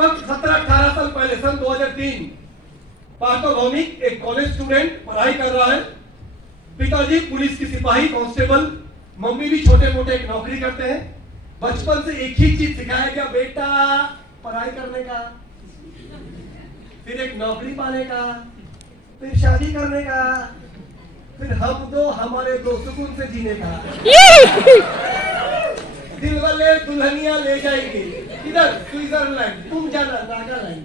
लगभग 17-18 साल पहले, सन 2003, पार्थो भौमिक एक कॉलेज स्टूडेंट पढ़ाई कर रहा है। पिताजी पुलिस की सिपाही कांस्टेबल, मम्मी भी छोटे मोटे एक नौकरी करते हैं। बचपन से एक ही चीज सिखाया गया, बेटा पढ़ाई करने का, फिर एक नौकरी पाने का, फिर शादी करने का, फिर हम दो हमारे दो सुकून से जीने का। दिल वाले दुल्हनिया ले जाएंगे इधर स्विट्जरलैंड, तुम जाना नागालैंड।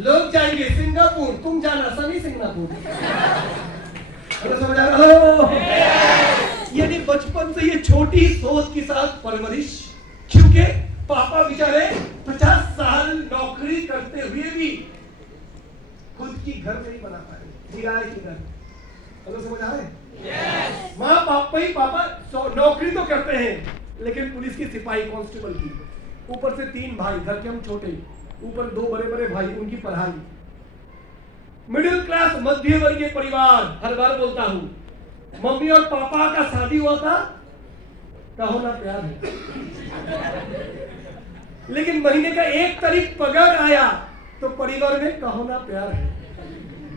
लोग जाएंगे सिंगापुर, तुम जाना सनी सिंगापुर। समझ आ रहा हो? यानी बचपन से ये छोटी सोच के साथ परवरिश, क्योंकि पापा बेचारे 50 साल नौकरी करते हुए भी खुद की घर नहीं बना पाए, किराए की घर। हेलो, समझ आ रहे हैं? माँ पापा ही पापा नौकरी तो करते हैं, लेकिन पुलिस की सिपाही कांस्टेबल की, ऊपर से 3 भाई, घर के हम छोटे, ऊपर 2 बड़े बड़े भाई, उनकी पढ़ाई। मिडिल क्लास मध्य वर्गीय परिवार। हर बार बोलता हूं, मम्मी और पापा का शादी हुआ था, कहो ना प्यार है। लेकिन महीने का 1 तारीख पगार आया तो परिवार में कहो ना प्यार है।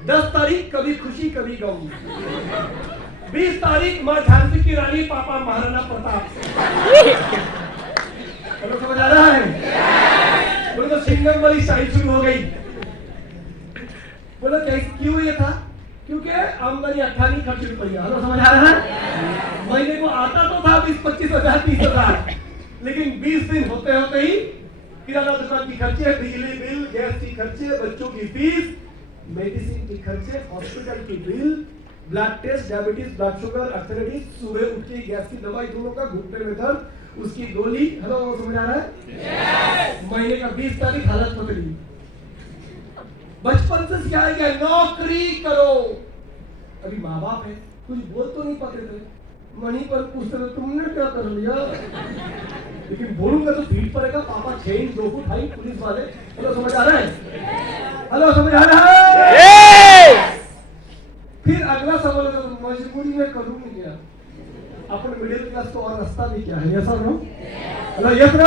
10 तारीख कभी खुशी कभी गम, 20 तारीख माँ झांसी की रानी, पापा महाराणा प्रताप। चलो, समझ आ रहा है? बोलो तो सिंगम वाली साइड शुरू हो गई। बोलो कैसे, क्यों ये था? क्योंकि आमदनी 28 खर्च रुपया। हेलो, समझ आ रहा है? महीने को आता तो था 20-25 हजार 30 हजार, लेकिन 20 दिन होते होते ही किराना दुकान की खर्चे, बिजली बिल, गैस की खर्चे, बच्चों की फीस, मेडिसिन की खर्चे, हॉस्पिटल की bill, blood test, diabetes, blood sugar, arthritis, सुबह उठ के गैस की दवाई, दोनों का घुटने में दर्द, उसकी गोली। हेलो, समझ आ रहा है? महीने का 20 तारीख हालत पकड़ी। बचपन से सिखाया गया नौकरी करो। अभी माँ बाप है, कुछ बोल तो नहीं पाते थे, मनी पर पूछते थे तुमने क्या कर लिया, लेकिन बोलूंगा तो पीठ पड़ेगा, पापा 6 इंच 2 फुट हाइट पुलिस वाले। हेलो, समझ आ रहा है? हेलो, समझ आ रहा है? फिर अगला सवाल है, मजबूरी में करूंगी क्या? अपने मिडिल क्लास को और रास्ता भी क्या है? यस और नो? Hello, yes no?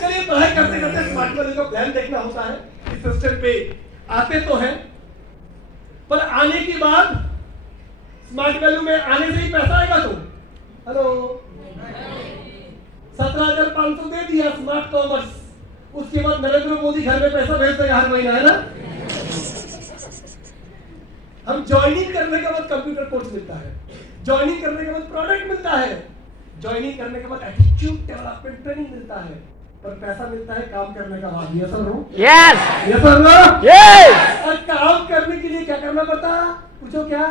चलिए, पढ़ाई करते करते स्मार्ट वैल्यू का प्लान देखना होता है। इस सिस्टम पे आते तो हैं, पर आने के बाद स्मार्ट वैल्यू में आने से ही पैसा आएगा तो? हेलो, 17,500 दे दिया स्मार्ट कॉमर्स, उसके बाद नरेंद्र मोदी घर में पैसा भेजते हैं हर महीना, है ना? हम ज्वाइनिंग करने के बाद कंप्यूटर कोर्स मिलता है, ज्वाइनिंग करने के बाद प्रोडक्ट मिलता है, ज्वाइनिंग करने के बाद एटीट्यूड डेवलपमेंट ट्रेनिंग मिलता है, पर पैसा मिलता है काम करने का बाद। यस और नो? यस। यस और नो? यस। और काम करने के लिए क्या करना पड़ता? पूछो क्या?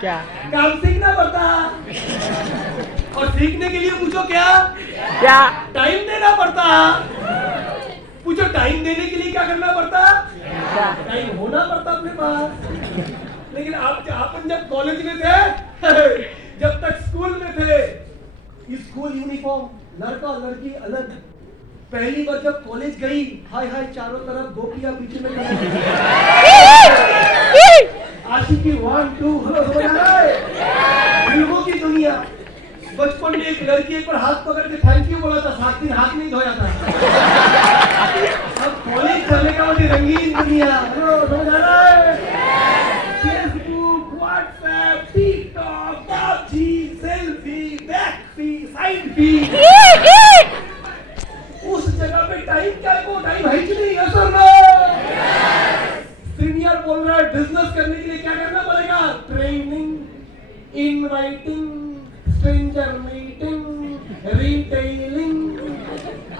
क्या? काम सीखना पड़ता। और सीखने के लिए पूछो क्या? क्या? टाइम देना पड़ता। पूछो टाइम देने के लिए क्या करना पड़ता? टाइम होना पड़ता अपने पास। लेकिन अपन जब कॉलेज में थे, जब तक स्कूल में थे, स्कूल यूनिफॉर्म, लड़का लड़की अलग। पहली बार जब कॉलेज गई, हाय हाय चारों तरफ गोपियां पीछे में आशिकी 1 2 फिल्मों की दुनिया। बचपन में एक लड़की एक पर हाथ पकड़ के थैंक यू बोला था, 7 दिन हाथ नहीं धोया था। अब कॉलेज जाने का मुझे रंगीन दुनिया। समझ आ रहा है? Facebook, WhatsApp, TikTok, PUBG, selfie, backfie, sidefie. उस जगह पे टाइम क्या को टाइम है कि नहीं? असर ना। सीनियर बोल रहा है बिजनेस करने के लिए क्या करना पड़ेगा? Training, inviting, stranger meeting, retailing.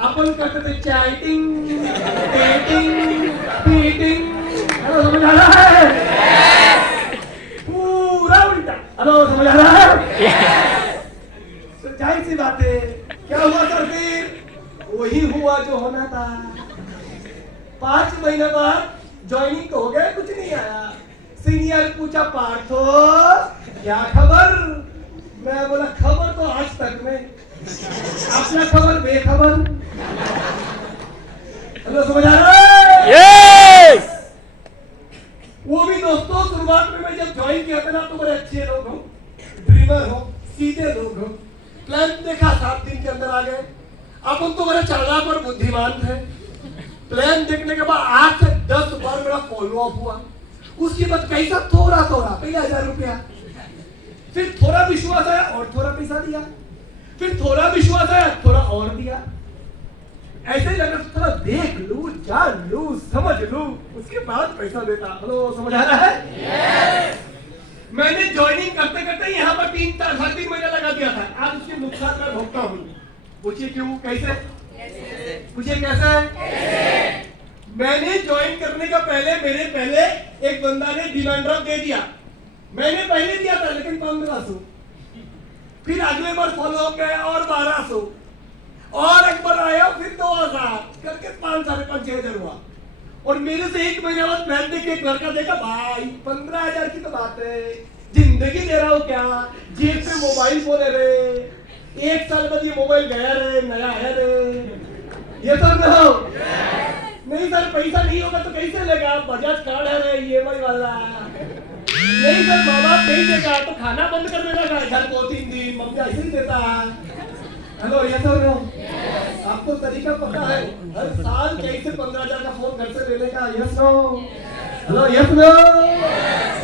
अपन करते थे चैटिंग, डेटिंग, बीटिंग। हेलो, समझ आ रहा है? पूरा उल्टा। हेलो, समझ आ रहा है? तो जाहिर सी बात है, क्या हुआ सर? फिर वही हुआ जो होना था। 5 महीने बाद ज्वाइनिंग तो हो गया, कुछ नहीं आया। सीनियर पूछा पार्थो क्या खबर? मैं बोला खबर तो आज तक में, अपना खबर बेखबर। हेलो, समझ आ रहा है? यस। वो भी दोस्तों शुरुआत में मैं जब ज्वाइन किया था ना, तो बड़े अच्छे लोग हो, ड्रीमर हो, सीधे लोग हो। प्लान देखा, 7 दिन के अंदर आ गए। अपन तो मेरे चालाक और बुद्धिमान थे। प्लान देखने के बाद 8 से 10 बार मेरा फॉलो अप हुआ। उसके बाद कैसा थोड़ा पहले 1000 रुपया, फिर थोड़ा विश्वास आया और थोड़ा पैसा दिया, फिर थोड़ा विश्वास आया थोड़ा और दिया। ऐसे ही लगा थोड़ा देख लूं, जान लूं, समझ लूं, उसके बाद पैसा देता। हेलो, समझ आ रहा है? yes! मैंने ज्वाइनिंग करते करते यहाँ पर 3 महीना लगा दिया था। आज उसके नुकसान मैं भोगता हूँ। पूछिए क्यों, कैसे? पूछिए कैसे? मैंने ज्वाइन करने का पहले एक बंदा ने डिमांड ड्राफ्ट दे दिया। मैंने पहले दिया था लेकिन 1500, फिर अगले बार फॉलो अप गया और 1200, और एक बार आया फिर 2000 करके 5 साढ़े 5-6 हुआ। और मेरे से 1 महीने बाद मैंने देख एक लड़का देखा, भाई 15,000 की तो बात है, जिंदगी दे रहा हूँ क्या, जेब पे मोबाइल फोन है रे, 1 साल बाद ये मोबाइल गया रे, नया है रे। ये सब ना हो नहीं सर, पैसा नहीं होगा तो कैसे लेगा, बजाज कार्ड है रे, EMI वाला। नहीं सर, माँ बाप नहीं देगा तो खाना बंद कर देना घर 2-3 दिन, मम्मी ऐसे ही देता। हेलो, ये तो नो आपको तरीका पता है, हर साल कैसे 15,000 का फोन घर से लेने का। Yes no? Hello, yes no?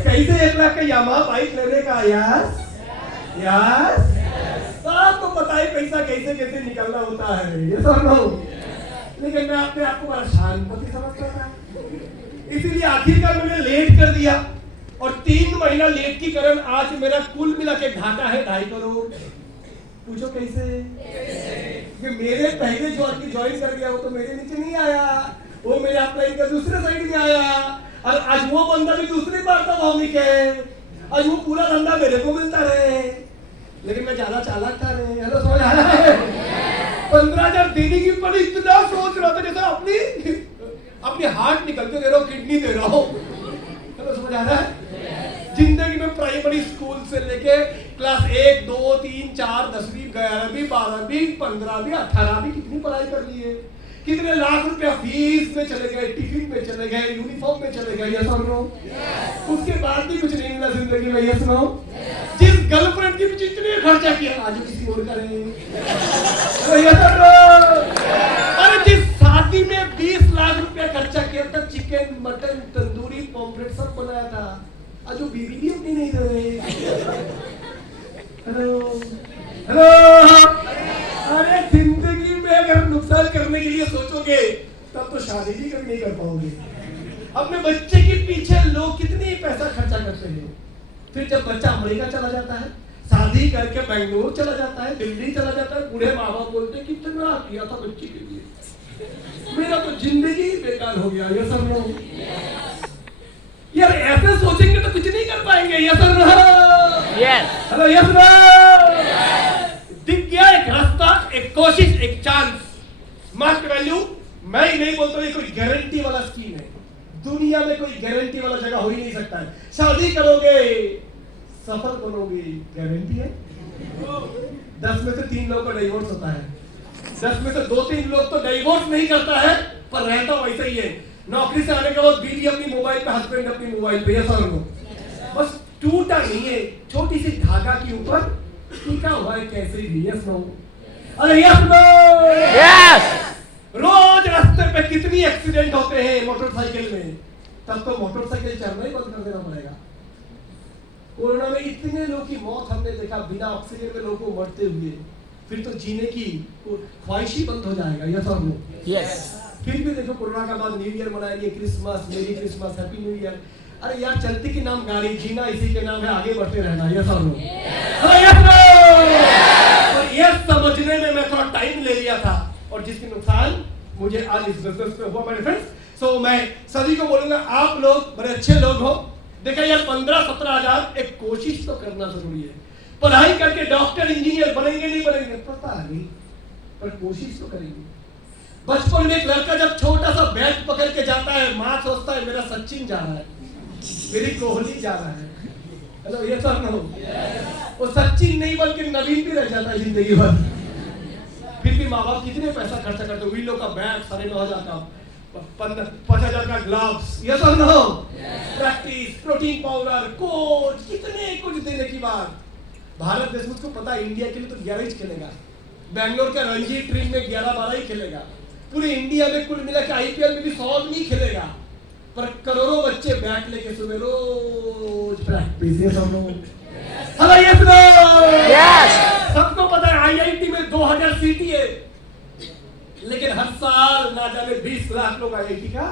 कैसे 1 लाख का यामा बाइक लेने का। यस यस, आपको पता है पैसा कैसे कैसे निकलना होता है। यस और नो? लेकिन मैं अपने आपको बड़ा शांति समझता था, इसीलिए आखिरकार मैंने लेट कर दिया। और 3 महीना लेट की कारण आज मेरा कुल मिला के घाटा है 2.5 करोड़। पूछो कैसे? कि मेरे पहले जो आदमी ज्वाइन कर गया वो तो मेरे नीचे नहीं आया, वो मेरे अपलाइन का दूसरे साइड में आया, और आज वो बंदा भी दूसरी बार था भौमिक है, आज वो पूरा धंधा मेरे को मिलता रहे, लेकिन मैं ज्यादा चालाक था रे। हेलो, समझ आ रहा है? 15,000 देने की पर इतना सोच रहा था जैसे अपनी हार्ट निकल के दे रहा हूँ, किडनी दे रहा हूँ। हेलो, समझ आ रहा है? जिंदगी में प्राइमरी स्कूल से लेके क्लास 1, 2, 3, 4, 10वीं, 11वीं, 12वीं, 15वीं, 18वीं कितनी पढ़ाई कर ली है, कितने लाख रुपया फीस में चले गए, टिफिन में चले गए, यूनिफॉर्म में चले गए। यस और नो? उसके बाद भी कुछ नहीं मिला जिंदगी में। Yes no? जिस गर्लफ्रेंड के पीछे इतने खर्चा किया आज किसी और करें। यस और नो? अरे जिस शादी में 20 लाख रुपया खर्चा किया था, चिकन, मटन, तंदूरी, पॉम्फ्रेट सब बनाया था, आज वो बीवी भी अपनी नहीं दे रहे। हेलो हेलो, अरे जिंदगी में अगर नुकसान करने के लिए सोचोगे तब तो शादी भी कभी नहीं कर पाओगे। अपने बच्चे के पीछे लोग कितनी पैसा खर्चा करते हैं, फिर जब बच्चा अमेरिका चला जाता है, शादी करके बेंगलोर चला जाता है, दिल्ली चला जाता है, बूढ़े माँ बाप बोलते हैं कितना किया था बच्चे के लिए, मेरा तो जिंदगी बेकार हो गया। ये सब लोग यार ऐसे सोचेंगे तो कुछ नहीं कर पाएंगे। यस और no? Yes. Hello, yes no? दिख गया एक रास्ता, एक कोशिश, एक चांस, स्मार्ट वैल्यू। मैं नहीं बोलता ये कोई गारंटी वाला स्कीम है, दुनिया में कोई गारंटी वाला जगह हो ही नहीं सकता है। शादी करोगे, सफल बनोगे, गारंटी है? 10 में से 3 लोगों का डिवोर्स होता है, 10 में से 2-3 लोग तो डिवोर्स नहीं करता है पर रहता वैसा ही है। नौकरी से आने के बाद बीवी अपनी मोबाइल पे, हस्बैंड अपनी मोबाइल पे। यस और नो? बस टूटा नहीं है, छोटी सी धागा के ऊपर टीका हुआ है कैसे भी। Yes no? अरे यस नो? यस। रोज रास्ते पे कितनी एक्सीडेंट होते हैं मोटरसाइकिल में, तब तो मोटरसाइकिल चलना ही बंद कर देना पड़ेगा। कोरोना में इतने लोगों की मौत हमने देखा, बिना ऑक्सीजन में लोगों को मरते हुए, फिर तो जीने की ख्वाहिश ही बंद हो जाएगा। यस और नो? यस। फिर भी देखो कोरोना का बाद न्यू ईयर मनाएंगे, क्रिसमस, मेरी क्रिसमस, हैप्पी न्यू ईयर। अरे यार, चलती के नाम गाड़ी, जीना इसी के नाम है, आगे बढ़ते रहना। यस और नो? Yes no? ये समझने में मैं थोड़ा टाइम ले लिया था, और जिसके नुकसान मुझे आज इस बिजनेस में हुआ मेरे फ्रेंड्स। सो मैं सभी को बोलूंगा, आप लोग बड़े अच्छे लोग हो। देखा यार, 15-17 हजार, एक कोशिश तो करना जरूरी है। पढ़ाई करके डॉक्टर, इंजीनियर बनेंगे नहीं बनेंगे पता नहीं, पर कोशिश तो करेंगे। बचपन में एक लड़का जब छोटा सा बैट पकड़ के जाता है, माँ सोचता है मेरा सचिन जा रहा है, मेरी कोहली जा रहा है। हेलो, ये सब ना हो, वो सचिन नहीं बल्कि नवीन भी रह जाता है जिंदगी भर। फिर भी माँ बाप कितने पैसा खर्चा करते हैं, वीलो का बैट 9,500 का, 5,000 का ग्लव्स, ये सब ना हो, प्रैक्टिस, प्रोटीन पाउडर, कोच, कितने कुछ देने के बाद भारत देश, मुझको पता है इंडिया के लिए तो 11 खेलेगा, बैंगलोर का रणजी टीम में 11-12 ही खेलेगा, पूरे इंडिया में कुल मिला के आईपीएल में भी 100 नहीं खेलेगा, पर करोड़ों बच्चे बैट लेके सुबह रोज प्रैक्टिस। ये सब लोग हेलो यस नो Yes. सबको पता है आईआईटी में 2000 सीटी है, लेकिन हर साल ना जाने 20 लाख लोग आईआईटी का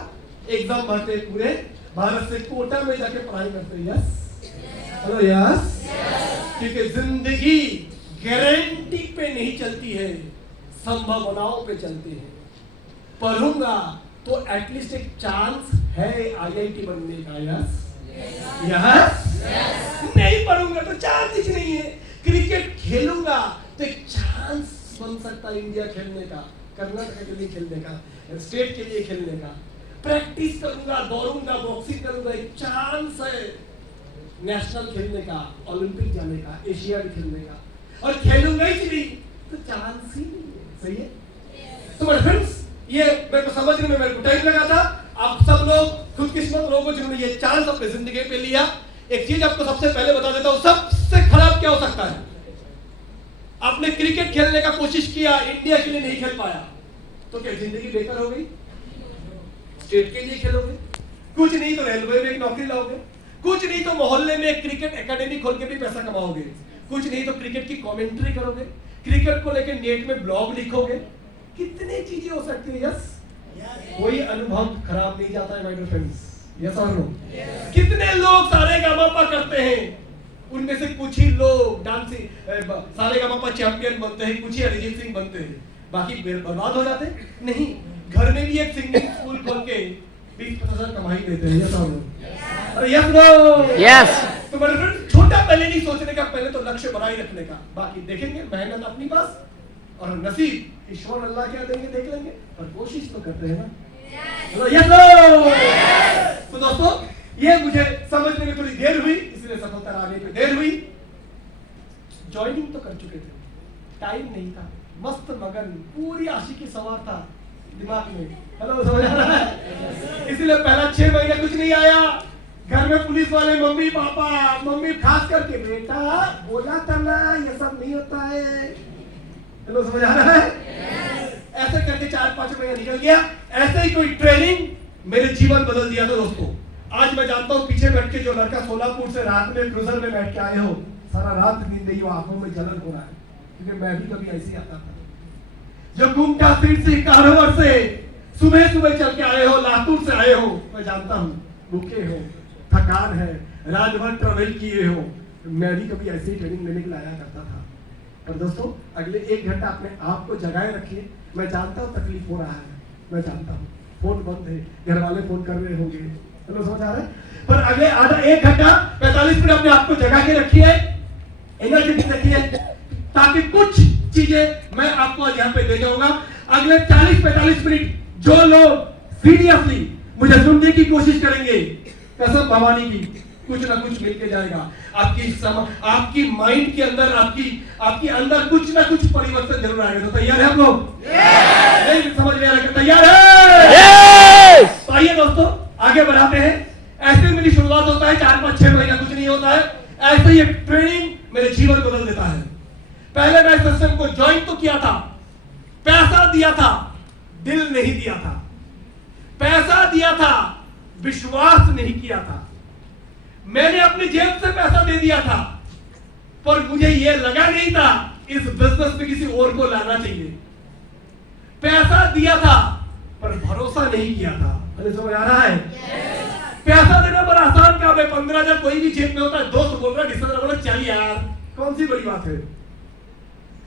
एग्जाम भरते हैं, पूरे भारत से कोटा में जाके पढ़ाई करते हैं। यस हेलो यस, क्योंकि जिंदगी गारंटी पे नहीं चलती है, संभावनाओं पे चलती है। पढ़ूंगा तो एटलीस्ट एक चांस है आईआईटी बनने का। यस यस, नहीं पढ़ूंगा तो चांस ही नहीं है। क्रिकेट खेलूंगा तो एक चांस बन सकता है इंडिया खेलने का, कर्नाटक के लिए खेलने का, स्टेट के लिए खेलने का। प्रैक्टिस करूंगा, दौड़ूंगा, बॉक्सिंग करूंगा, एक चांस है नेशनल खेलने का, ओलंपिक जाने का, एशियाड खेलने का। और खेलूंगा ही नहीं तो चांस ही नहीं है। सही है? तो मेरे फ्रेंड्स, ये मेरे को समझने में मेरे को टाइम लगा था। आप सब लोग खुदकिस्मत लोगों जिन्होंने ये चांस अपनी जिंदगी पे लिया। एक चीज आपको सबसे पहले बता देता हूं, सबसे खराब क्या हो सकता है? आपने क्रिकेट खेलने का कोशिश किया, इंडिया के लिए नहीं खेल पाया, तो क्या जिंदगी बेकार हो गई? स्टेट के लिए खेलोगे, कुछ नहीं तो रेलवे में एक नौकरी लाओगे, कुछ नहीं तो मोहल्ले में एक क्रिकेट एकेडमी खोल के भी पैसा कमाओगे, कुछ नहीं तो क्रिकेट की कमेंट्री करोगे, क्रिकेट को लेकर नेट में ब्लॉग लिखोगे, कितनी चीजें हो सकती है। यस, कोई अनुभव खराब नहीं जाता है माय डियर फ्रेंड्स। यस और नो? कितने लोग सारेगामापा करते हैं, उनमें से कुछ ही लोग डांसिंग सारेगामापा चैंपियन बनते हैं, कुछ ही अरिजीत सिंह बनते हैं, बाकी बर्बाद हो जाते नहीं। घर में भी एक सिंगिंग स्कूल खोल के 20-25 कमाई देते हैं। यस और नो? अरे यस नो? Yes. तो मेरे फ्रेंड, छोटा पहले नहीं सोचने का, पहले तो लक्ष्य बड़ा ही रखने का, बाकी देखेंगे, मेहनत अपनी पास और नसीब ईश्वर अल्लाह क्या देंगे देख लेंगे, पर कोशिश तो करते हैं ना। Yes no? तो दोस्तों, ये मुझे समझने में थोड़ी देर हुई, इसलिए सफलता आने पे देर हुई। ज्वाइनिंग तो कर चुके थे, टाइम नहीं था, मस्त मगन, पूरी आशिकी सवार था दिमाग में। हेलो, समझ आ रहा है? इसलिए पहला 6 महीने कुछ नहीं आया। घर में पुलिस वाले मम्मी पापा, मम्मी खास करके, बेटा बोला था ना ये सब नहीं होता है। हेलो, समझ आ रहा है? ऐसे करके 4-5 महीना निकल गया। ऐसे ही कोई ट्रेनिंग मेरे जीवन बदल दिया था दोस्तों। आज मैं जानता हूँ पीछे बैठ के जो लड़का सोलापुर से रात में क्रूजर में बैठ के आए हो, सारा रात नींद नहीं हो, आंखों में जलन हो रहा है, क्योंकि मैं भी कभी ऐसे ही आता था। जो घूमटा सीट से कारोबार से सुबह सुबह चल के आए हो, लातूर से आए हो, मैं जानता हूँ भूखे हो, थकान है, रात भर ट्रेवल किए हो। मैं भी कभी ऐसे ही ट्रेनिंग लेने के लिए आया करता था। और दोस्तों, अगले 1 घंटा अपने आप को जगाए रखिए। मैं जानता हूँ तकलीफ हो रहा है, मैं जानता हूँ फोन बंद है, घर वाले फोन कर रहे होंगे, चलो समझ आ रहा है, पर अगले आधा 1 घंटा 45 मिनट अपने आप को जगा के रखिए, एनर्जेटिक रखिए, ताकि कुछ चीजें मैं आपको आज यहाँ पे दे जाऊंगा। अगले 40-45 मिनट जो लोग सीरियसली मुझे सुनने की कोशिश करेंगे, कसम भवानी की, कुछ ना कुछ मिलके जाएगा। आपकी माइंड के अंदर, आपकी अंदर कुछ ना कुछ परिवर्तन जरूर आएगा। तो तैयार है आप लोग? नहीं समझ में आ रहा, तैयार है? तो आइए दोस्तों, आगे बढ़ाते हैं। ऐसे मेरी शुरुआत होता है, 4-5-6 महीना कुछ नहीं होता है, ऐसे ही ट्रेनिंग मेरे जीवन को बदल देता है। पहले मैं सिस्टम को ज्वाइन तो किया था, पैसा दिया था, दिल नहीं दिया था। पैसा दिया था, विश्वास नहीं किया था। मैंने अपनी जेब से पैसा दे दिया था, पर मुझे यह लगा नहीं था इस बिजनेस में किसी और को लाना चाहिए। पैसा दिया था, पर भरोसा नहीं किया था। मुझे समझ आ रहा है? पैसा देना बड़ा आसान काम है, 15,000 कोई भी जेब में होता है। दोस्त बोल रहा है, डिस्कस बोल रहा, चल यार कौन सी बड़ी बात है,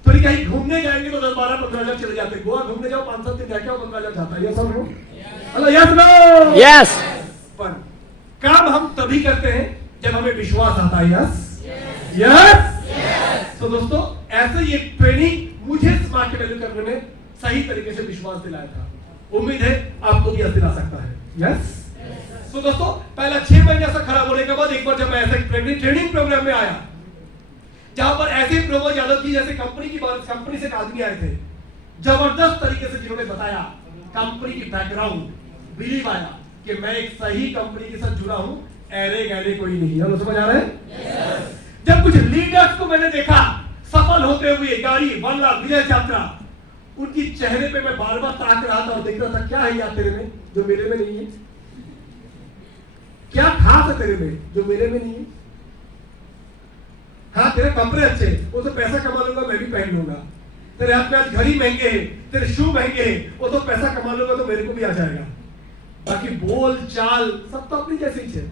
थोड़ी कहीं घूमने जाएंगे तो 10-12-15,000 चले जाते हैं। गोवा घूमने जाओ, 5-7 दिन रह के आओ, 15,000 जाता है। ये सब लोग हेलो, यस नो? Yes. पर काम हम तभी करते हैं जब हमें विश्वास आता है। Yes yes. तो दोस्तों, ऐसे ये ट्रेनिंग मुझे स्मार्ट वैल्यू करने में सही तरीके से विश्वास दिलाया था। उम्मीद है आपको भी दिला सकता है। यस। तो दोस्तों, पहला 6 महीने ऐसा खराब होने के बाद एक बार जब मैं ऐसे ट्रेनिंग प्रोग्राम में आया, जहां पर ऐसे प्रमोद यादव जी जैसे कंपनी से एक आदमी आए थे, जबरदस्त तरीके से जिन्होंने बताया कंपनी की बैकग्राउंड, बिलीव आया कि मैं एक सही कंपनी के साथ जुड़ा हूं, ऐरे गैरे कोई नहीं। समझ आ रहा है? जब कुछ लीडर्स को मैंने देखा, सफल होते हुए गाड़ी, बंगला, विदेश यात्रा, उनकी चेहरे पे मैं बार बार ताक रहा था और देख रहा था क्या है यार तेरे में जो मेरे में नहीं है, क्या खास है तेरे में जो मेरे में नहीं है। हाँ, तेरे कपड़े अच्छे, वो तो पैसा कमा लूंगा मैं भी पहन लूंगा। तेरे हाथ में आज घड़ी महंगे हैं, तेरे शू महंगे हैं, वो तो पैसा कमा लूंगा तो मेरे को भी आ जाएगा। बाकी बोल चाल सब तो अपनी जैसी ही है।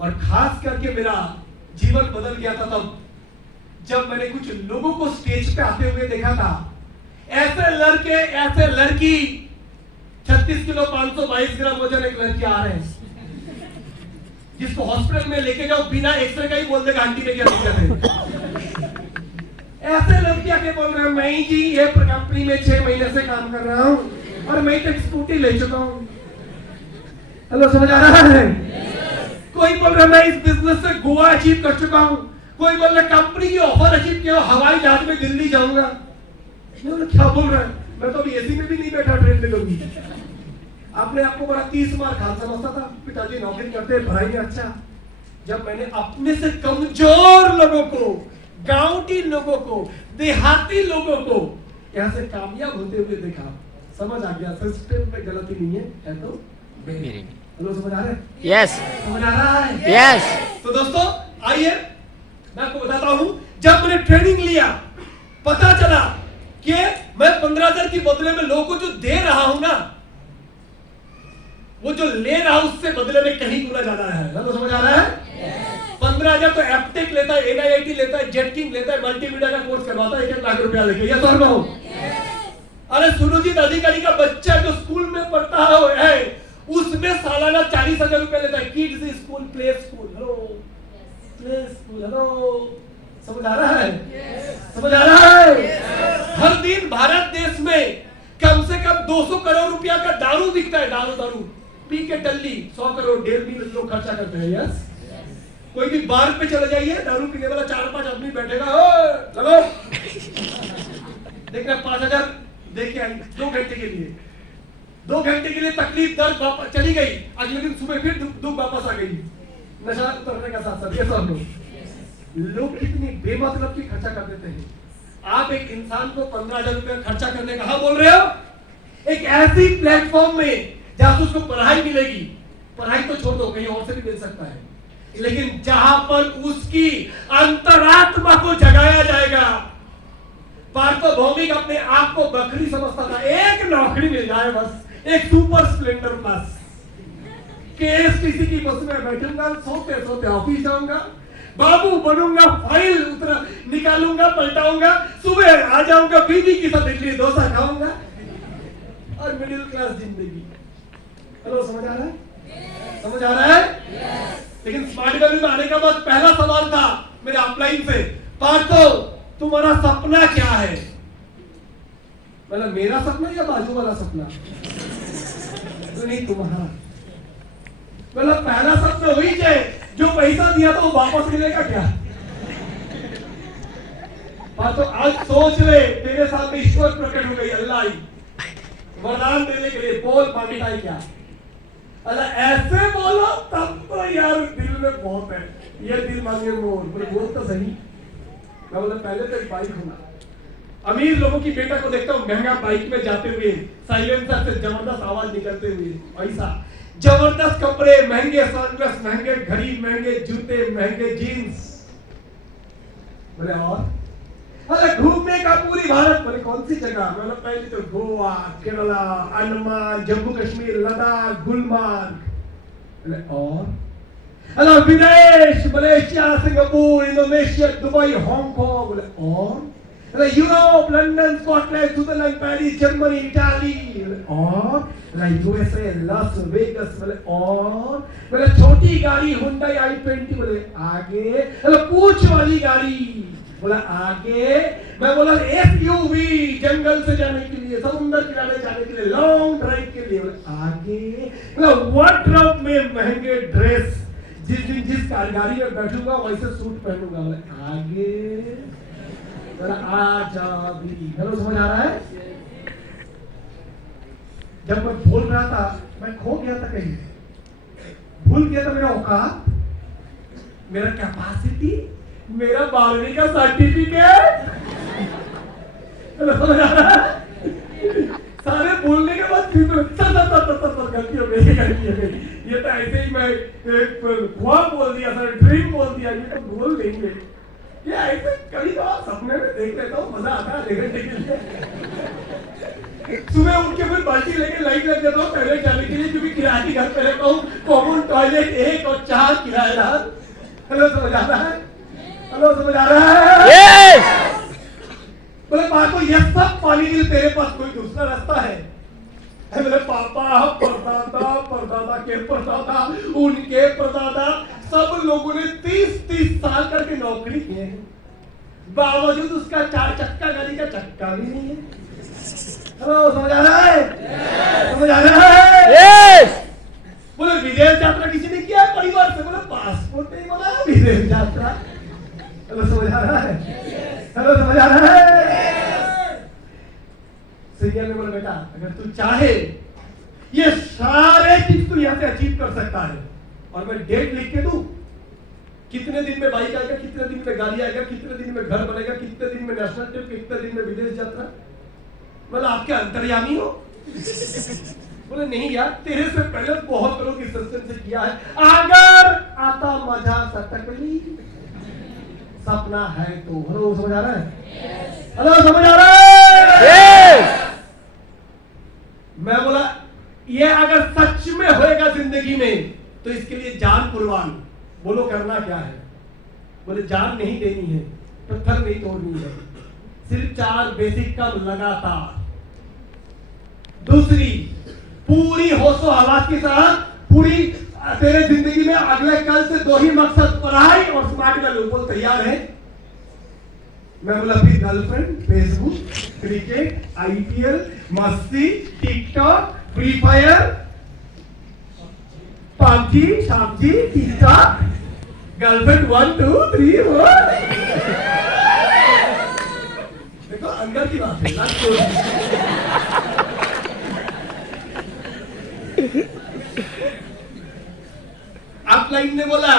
और खास करके मेरा जीवन बदल गया था तब जब मैंने कुछ लोगों को स्टेज पे आते हुए देखा था। ऐसे लड़के, ऐसे लड़की, 36 किलो 522 ग्राम वजन एक लड़की आ रहे हैं जिसको हॉस्पिटल में लेके जाओ बिना एक्सरे का ही बोल देगा आंटी में क्या दिक्कत है। ऐसे लड़कियां के बोल रहे हैं मैं ही जी ये कंपनी में 6 महीने से काम कर रहा हूं और मैं तो स्कूटी ले चुका हूं। हेलो, समझ आ रहा है? कोई बोल रहा है मैं इस बिजनेस से गोवा अचीव कर चुका हूं, कोई बोल रहा कंपनी की ऑफर अचीव किया, हवाई जहाज में दिल्ली जाऊंगा। क्या बोल रहा है? मैं तो अभी एसी में भी नहीं बैठा ट्रेन में कभी। अपने आपको बड़ा 30 मार खान समझता था, पिताजी नौकरी करते हैं, पढ़ाई में अच्छा। जब मैंने अपने से कमजोर लोगों को, गांवटी लोगों को, देहाती लोगों को ऐसे कामयाब होते हुए देखा, समझ आ गया सिस्टम में गलती नहीं है तो मेरी। हेलो, समझ आ रहा है? यस, समझ आ रहा है? यस। तो दोस्तों आइए मैं आपको बताता हूं, जब मैंने ट्रेनिंग लिया पता चला कि मैं 15,000 की बदले में लोगों को जो दे रहा हूं ना, वो जो ले रहा हूं उससे बदले में कहीं गुना ज्यादा है। तो समझ आ रहा है? 15,000 तो एप्टेक लेता है, NIIT लेता है, जेट किंग लेता है, मल्टीमीडिया का कोर्स करवाता है 1 लाख रुपया लेके। ये सर हो? अरे सुनुजीत अधिकारी का बच्चा जो स्कूल में पढ़ता है उसमें सालाना 40,000 रुपया लेता है। Kids school, play school, hello play school, hello, समझ आ रहा है? समझ आ रहा है? हर दिन भारत देश में कम से कम 200 करोड़ रुपया का दारू बिकता है। दारू पी के टल्ली 100 करोड़ 1.5 मिलियन लोग खर्चा करते हैं। यस, कोई भी बार पे चले जाइए, दारू पीने वाला 4-5 आदमी बैठेगा, चलो देखना 5,000 देके आई 2 घंटे के लिए। 2 घंटे के लिए तकलीफ दर्द वापस चली गई, अगले दिन सुबह फिर दुख वापस आ गई, नशा उतरने का साथ साथ। ये सब लोग कितनी बेमतलब की खर्चा कर देते हैं। आप एक इंसान को 15,000 रुपया खर्चा करने कहा बोल रहे हो? एक ऐसी प्लेटफॉर्म में जहां उसको पढ़ाई मिलेगी, पढ़ाई तो छोड़ दो कहीं और से भी मिल सकता है, लेकिन जहां पर उसकी अंतरात्मा को जगाया जाएगा। पार्थो भौमिक अपने आप को बकरी समझता था, एक नौकरी मिल जाए बस, एक सुपर स्प्लेंडर बस, KSTC की बस में बैठूंगा, सोते सोते ऑफिस जाऊंगा, बाबू बनूंगा, फाइल उतरा निकालूंगा, पलटाऊंगा, सुबह आ जाऊंगा, बीवी के साथ इडली डोसा खाऊंगा और मिडिल क्लास जिंदगी। हेलो, समझ आ रहा है? समझ आ रहा है? लेकिन स्मार्ट वैल्यू में आने के बाद पहला सवाल था मेरे अपलाइन से, पार्थो तुम्हारा सपना क्या है? मतलब मेरा सपना या बाजू वाला सपना? तो नहीं, तुम्हारा। मतलब पहला सपना वही है जो पैसा दिया था वो वापस मिलेगा क्या? तो आज सोच ले, तेरे सामने ईश्वर प्रकट हो गई, अल्लाह आई वरदान देने के लिए, बोल मांगता है क्या? अल्लाह ऐसे बोलो तब तो यार दिल में बहुत है, ये दिल मांगे मोर, बोल तो सही। मैं बोला पहले तो बाइक होना। अमीर लोगों की बेटा को देखता हूँ महंगा बाइक में जाते हुए, साइलेंसर से जबरदस्त आवाज निकलते हुए, ऐसा जबरदस्त कपड़े, महंगे सनग्लास, महंगे घड़ी, महंगे जूते, महंगे जीन्स। बोले और अरे घूमने का पूरी भारत। बोले कौन सी जगह? मतलब पहले तो गोवा, केरला, अंडमान, जम्मू कश्मीर, लद्दाख, गुलमर्ग। बोले और अरे विदेश, Malaysia, Singapore, Indonesia, Dubai, Hong Kong. बोले और Europe, London, Scotland, Switzerland, Paris, Germany, Italy. और यूएसए, लास वेगस। बोले और बोले छोटी गाड़ी हुंडई i20। बोले आगे बोले पूछ वाली गाड़ी। बोला आगे। मैं बोला SUV जंगल से जाने के लिए, समुद्र किनारे जाने के लिए, लॉन्ग ड्राइव के लिए। बोले आगे। बोला वार्डरोब में महंगे ड्रेस, जिस दिन जिस गाड़ी में बैठूंगा वैसे सूट पहनूंगा। बोले आगे। आजा भी। हेलो, समझ आ रहा है? जब मैं बोल रहा था मैं खो गया था, कहीं भूल गया था मेरा औकात, मेरा कैपेसिटी, मेरा 12वीं का सर्टिफिकेट। सारे बोलने के बाद फिर गलती हो गई। ये तो ऐसे ही मैं ख्वाब बोल दिया सर, ड्रीम बोल दिया, ये तो बोल देंगे। ये ऐसे कभी तो आप सपने में देख लेता हूँ, मजा आता है देखने के लिए। सुबह उठ के फिर बाल्टी लेके लाइट लग जाता हूँ टॉयलेट जाने के लिए, क्योंकि किराए के घर पे रहता हूँ, कॉमन टॉयलेट 1 और 4 किराएदार। हेलो समझ आ रहा है? हेलो समझ आ रहा है? Yes! बोले पापा को ये सब पाने के लिए तेरे पास कोई दूसरा रास्ता है? मेरे पापा परदादा के परदादा, उनके परदादा, सब लोगों ने 30-30 साल करके नौकरी किए हैं, बावजूद उसका 4 चक्का गाड़ी का चक्का भी नहीं है। हेलो समझ आ रहा है? समझ आ रहा है? Yes! बोले विदेश यात्रा किसी ने किया है परिवार से? बोले पासपोर्ट नहीं बना विदेश यात्रा। हेलो समझ आ रहा है? हेलो समझ आ रहा है? सीनियर ने बोला बेटा अगर तू चाहे ये सारे चीज तू यहाँ से अचीव कर सकता है, और मैं डेट लिख के दूं, कितने दिन में बाइक आएगा, कितने दिन में गाड़ी आएगा, कितने दिन में घर बनेगा, कितने दिन में नेशनल ट्रिप, कितने दिन में विदेश यात्रा। बोला आपके अंतर्यामी हो? बोले नहीं यार, तेरे से पहले बहुत लोग इस सिस्टम से किया है, अगर आता मजा सटकली सपना है तो। हेलो समझ आ रहा है? हेलो समझ आ रहा है? Yes! मैं बोला ये अगर सच में होएगा जिंदगी में तो इसके लिए जान कुर्बान। बोलो करना क्या है? बोले जान नहीं देनी है, पत्थर नहीं तोड़नी है, सिर्फ 4 बेसिक काम लगातार। दूसरी, पूरी होशो हवास की तरह पूरी तेरे जिंदगी में अगले कल से 2 ही मकसद, पढ़ाई और स्मार्ट गर्ल। बोल तैयार है? मैं बोला फिर गर्लफ्रेंड, फेसबुक, क्रिकेट, IPL, मस्ती, TikTok, free fire, PUBG, Shyamji, TikTok, girlfriend 1 2 3 4। देखो अंदर की बात है। अपलाइन ने बोला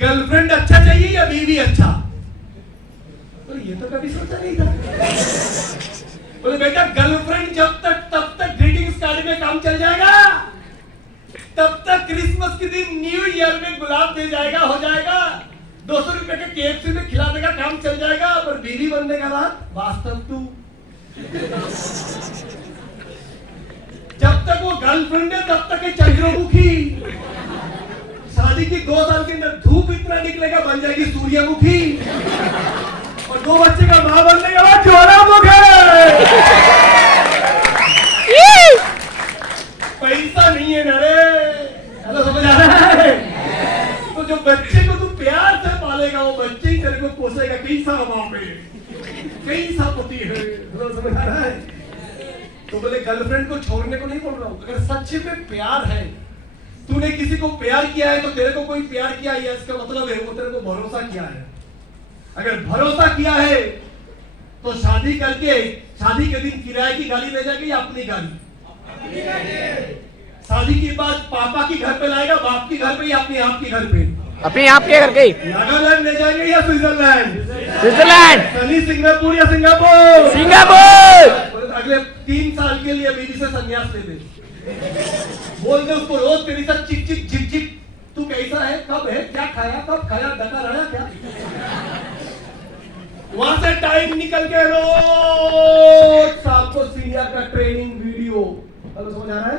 गर्लफ्रेंड अच्छा चाहिए या बीवी अच्छा? तो ये तो कभी सोचा नहीं था। बोले बेटा गर्लफ्रेंड जब तक तब तक ग्रीटिंग्स कार्ड में काम चल जाएगा, तब तक क्रिसमस के दिन न्यू ईयर में गुलाब दे जाएगा, हो जाएगा, 200 रुपए के KFC में खिला देगा, काम चल जाएगा। पर बीवी बनने का बाद वास्तव तू। जब तक वो गर्लफ्रेंड है तब तक चंद्रमुखी, शादी की 2 साल के अंदर धूप इतना निकलेगा बन जाएगी सूर्यमुखी, और 2 बच्चे का मां बनने के बाद ज्वालामुखी। पैसा नहीं है ना रे। हेलो समझ आ रहा है? तो जो बच्चे को तू प्यार से पालेगा वो बच्चे ही तेरे को पोसेगा। कैसा बाप है, कैसा पति है। हेलो समझ आ रहा है? तो बोले गर्लफ्रेंड को छोड़ने को नहीं बोल रहा हूं, अगर सच्चे में प्यार है, तूने किसी को प्यार किया है तो तेरे को कोई प्यार किया है, इसका मतलब है वो तेरे को भरोसा किया है। अगर भरोसा किया है तो शादी करके शादी के दिन किराए की गाड़ी ले जाएगी या अपनी गाड़ी? शादी के बाद पापा की घर पे लाएगा, बाप की घर पे या अपने आप की घर पे? अपने आप के करके। नागालैंड ले जाएंगे या स्विट्जरलैंड? स्विट्जरलैंड। सनी सिंगापुर या सिंगापुर? सिंगापुर। अगले 3 साल के लिए बीवी से संन्यास ले दे। बोल दे उसको रोज तेरी साथ चिक चिक झिक झिक, तू कैसा है, कब है, क्या खाया, कब खाया, डका रहा क्या? वहां से टाइम निकल के रोज शाम को सीनियर का ट्रेनिंग वीडियो। हेलो समझ आ रहा है?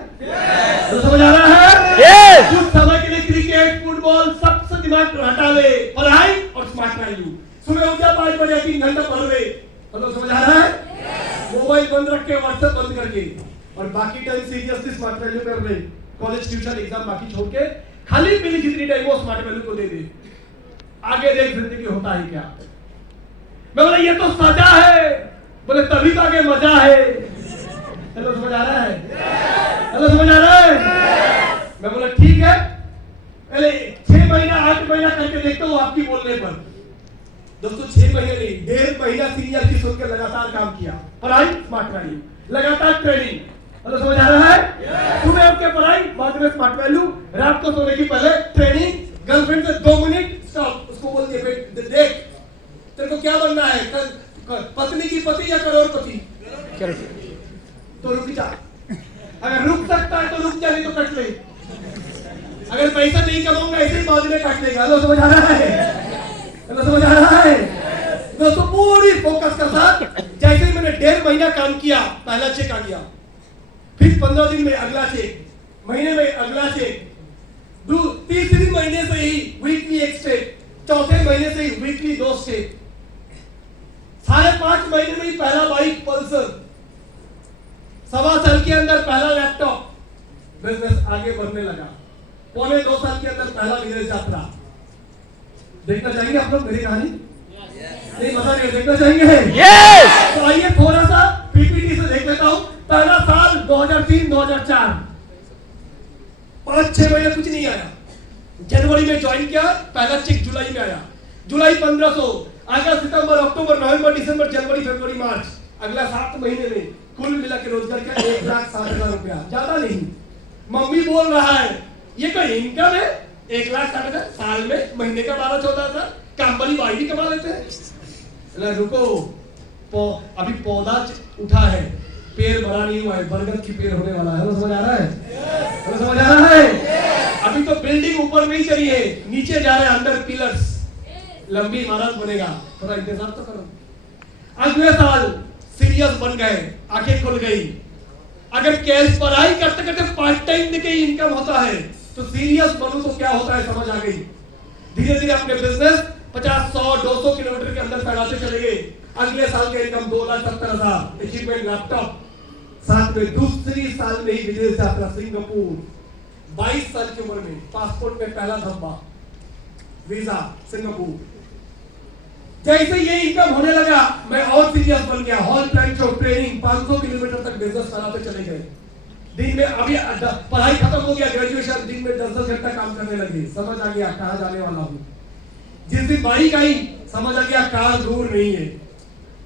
तो समझ आ रहा है? Yes! कुछ समय के लिए क्रिकेट, फुटबॉल सबसे दिमाग हटा ले, पढ़ाई और स्मार्ट वैल्यू। सुबह उठ जा 5 बजे 3 घंटा पढ़ ले। हेलो समझ आ रहा है? मोबाइल बंद रख के, व्हाट्सएप बंद करके, और बाकी टाइम सीरियसली स्मार्ट वैल्यू कर ले। कॉलेज, ट्यूशन, एग्जाम बाकी छोड़ के खाली पीली जितनी टाइम वो स्मार्ट वैल्यू को दे दे। आगे देख जिंदगी होता है क्या। मैं बोला ये तो सजा है। बोले तभी तो आगे मजा है। हेलो समझ आ रहा है? हेलो समझ आ रहा है? मैं बोला ठीक है, पहले 6 महीना 8 महीना करके देखता हूँ आपकी बोलने पर। दोस्तों 6 महीने नहीं, 1.5 महीना सीनियर की सुनकर लगातार काम किया, पढ़ाई स्मार्ट वैल्यू, लगातार ट्रेनिंग। हेलो समझ आ रहा है? सुबह उठ के पढ़ाई, बाद में स्मार्ट वैल्यू, रात को सोने की पहले ट्रेनिंग, गर्लफ्रेंड से 2 मिनट स्टॉप, उसको बोल दिया देख क्या बनना है? पत्नी की पति या करोड़पति? तो रुक जा। अगर रुक सकता है तो रुक जा, नहीं तो कट ले। अगर पैसा नहीं कमाऊंगा ऐसे ही बाद में काट लेगा। हेलो, समझ आ रहा है? हेलो, समझ आ रहा है? दोस्तों पूरी फोकस के साथ जैसे ही मैंने 1.5 महीना काम किया, पहला चेक आ गया। फिर 15 दिन में अगला चेक, महीने में अगला चेक, तीसरी महीने से ही वीकली 1 स्टेप, चौथे महीने से ही वीकली 2 स्टेप, 5.5 महीने में ही पहला बाइक पल्सर, 1.25 साल के अंदर पहला लैपटॉप, बिजनेस आगे बढ़ने लगा। 1.25 साल के अंदर पहला विदेश यात्रा। देखना चाहेंगे आप लोग मेरी कहानी? नहीं, मजा नहीं, देखना चाहेंगे? यस। तो आइए थोड़ा सा पीपीटी से देख लेता हूं। पहला साल 2003-2004, 5-6 महीने कुछ नहीं आया। जनवरी में ज्वाइन किया, पहला चेक जुलाई में आया। जुलाई 1500, अगस्त, सितंबर, अक्टूबर, नवंबर, दिसंबर, जनवरी, फरवरी, मार्च, अगला 7 महीने में कुल मिला के रोजगार क्या 1,60,000 रुपया, ज्यादा नहीं। मम्मी बोल रहा है ये कोई इनकम है? 1,60,000 साल में, महीने का 12-14,000, काम वाली बाई भी कमा लेते हैं। रुको, अभी पौधा उठा है, पेड़ बड़ा नहीं हुआ है, बरगद की पेड़ होने वाला है। समझ आ रहा है? समझ आ रहा है? अभी तो बिल्डिंग ऊपर नहीं चली है, नीचे जा रहे हैं, अंडर पिलर्स, लंबी इमारत बनेगा, थोड़ा इंतजार तो करो। अगले साल सीरियस बन गए, आंखें खुल गई। अगर कैश पढ़ाई करते करते पार्ट टाइम देके इनकम होता है तो सीरियस बनूं तो क्या होता है समझ आ गई। धीरे धीरे अपने बिजनेस 50, 100, 200 किलोमीटर के अंदर फैलाते चले गए। अगले साल का इनकम 2,70,000, अचीवमेंट लैपटॉप, साथ में दूसरी साल में ही विदेश यात्रा सिंगापुर, 22 साल की उम्र में पासपोर्ट में पहला धब्बा, वीजा सिंगापुर। जैसे ये इनकम होने लगा मैं और सीरियस बन गया। Hall plan show training, 500 kilometre तक बिजनेस चलाते चले गए। दिन में अभी पढ़ाई खत्म हो गया, ग्रेजुएशन, दिन में 10-10 घंटा काम करने लगे। समझ आ गया कहां जाने वाला हूं। जिस दिन बाइक आई समझ आ गया कार दूर नहीं है।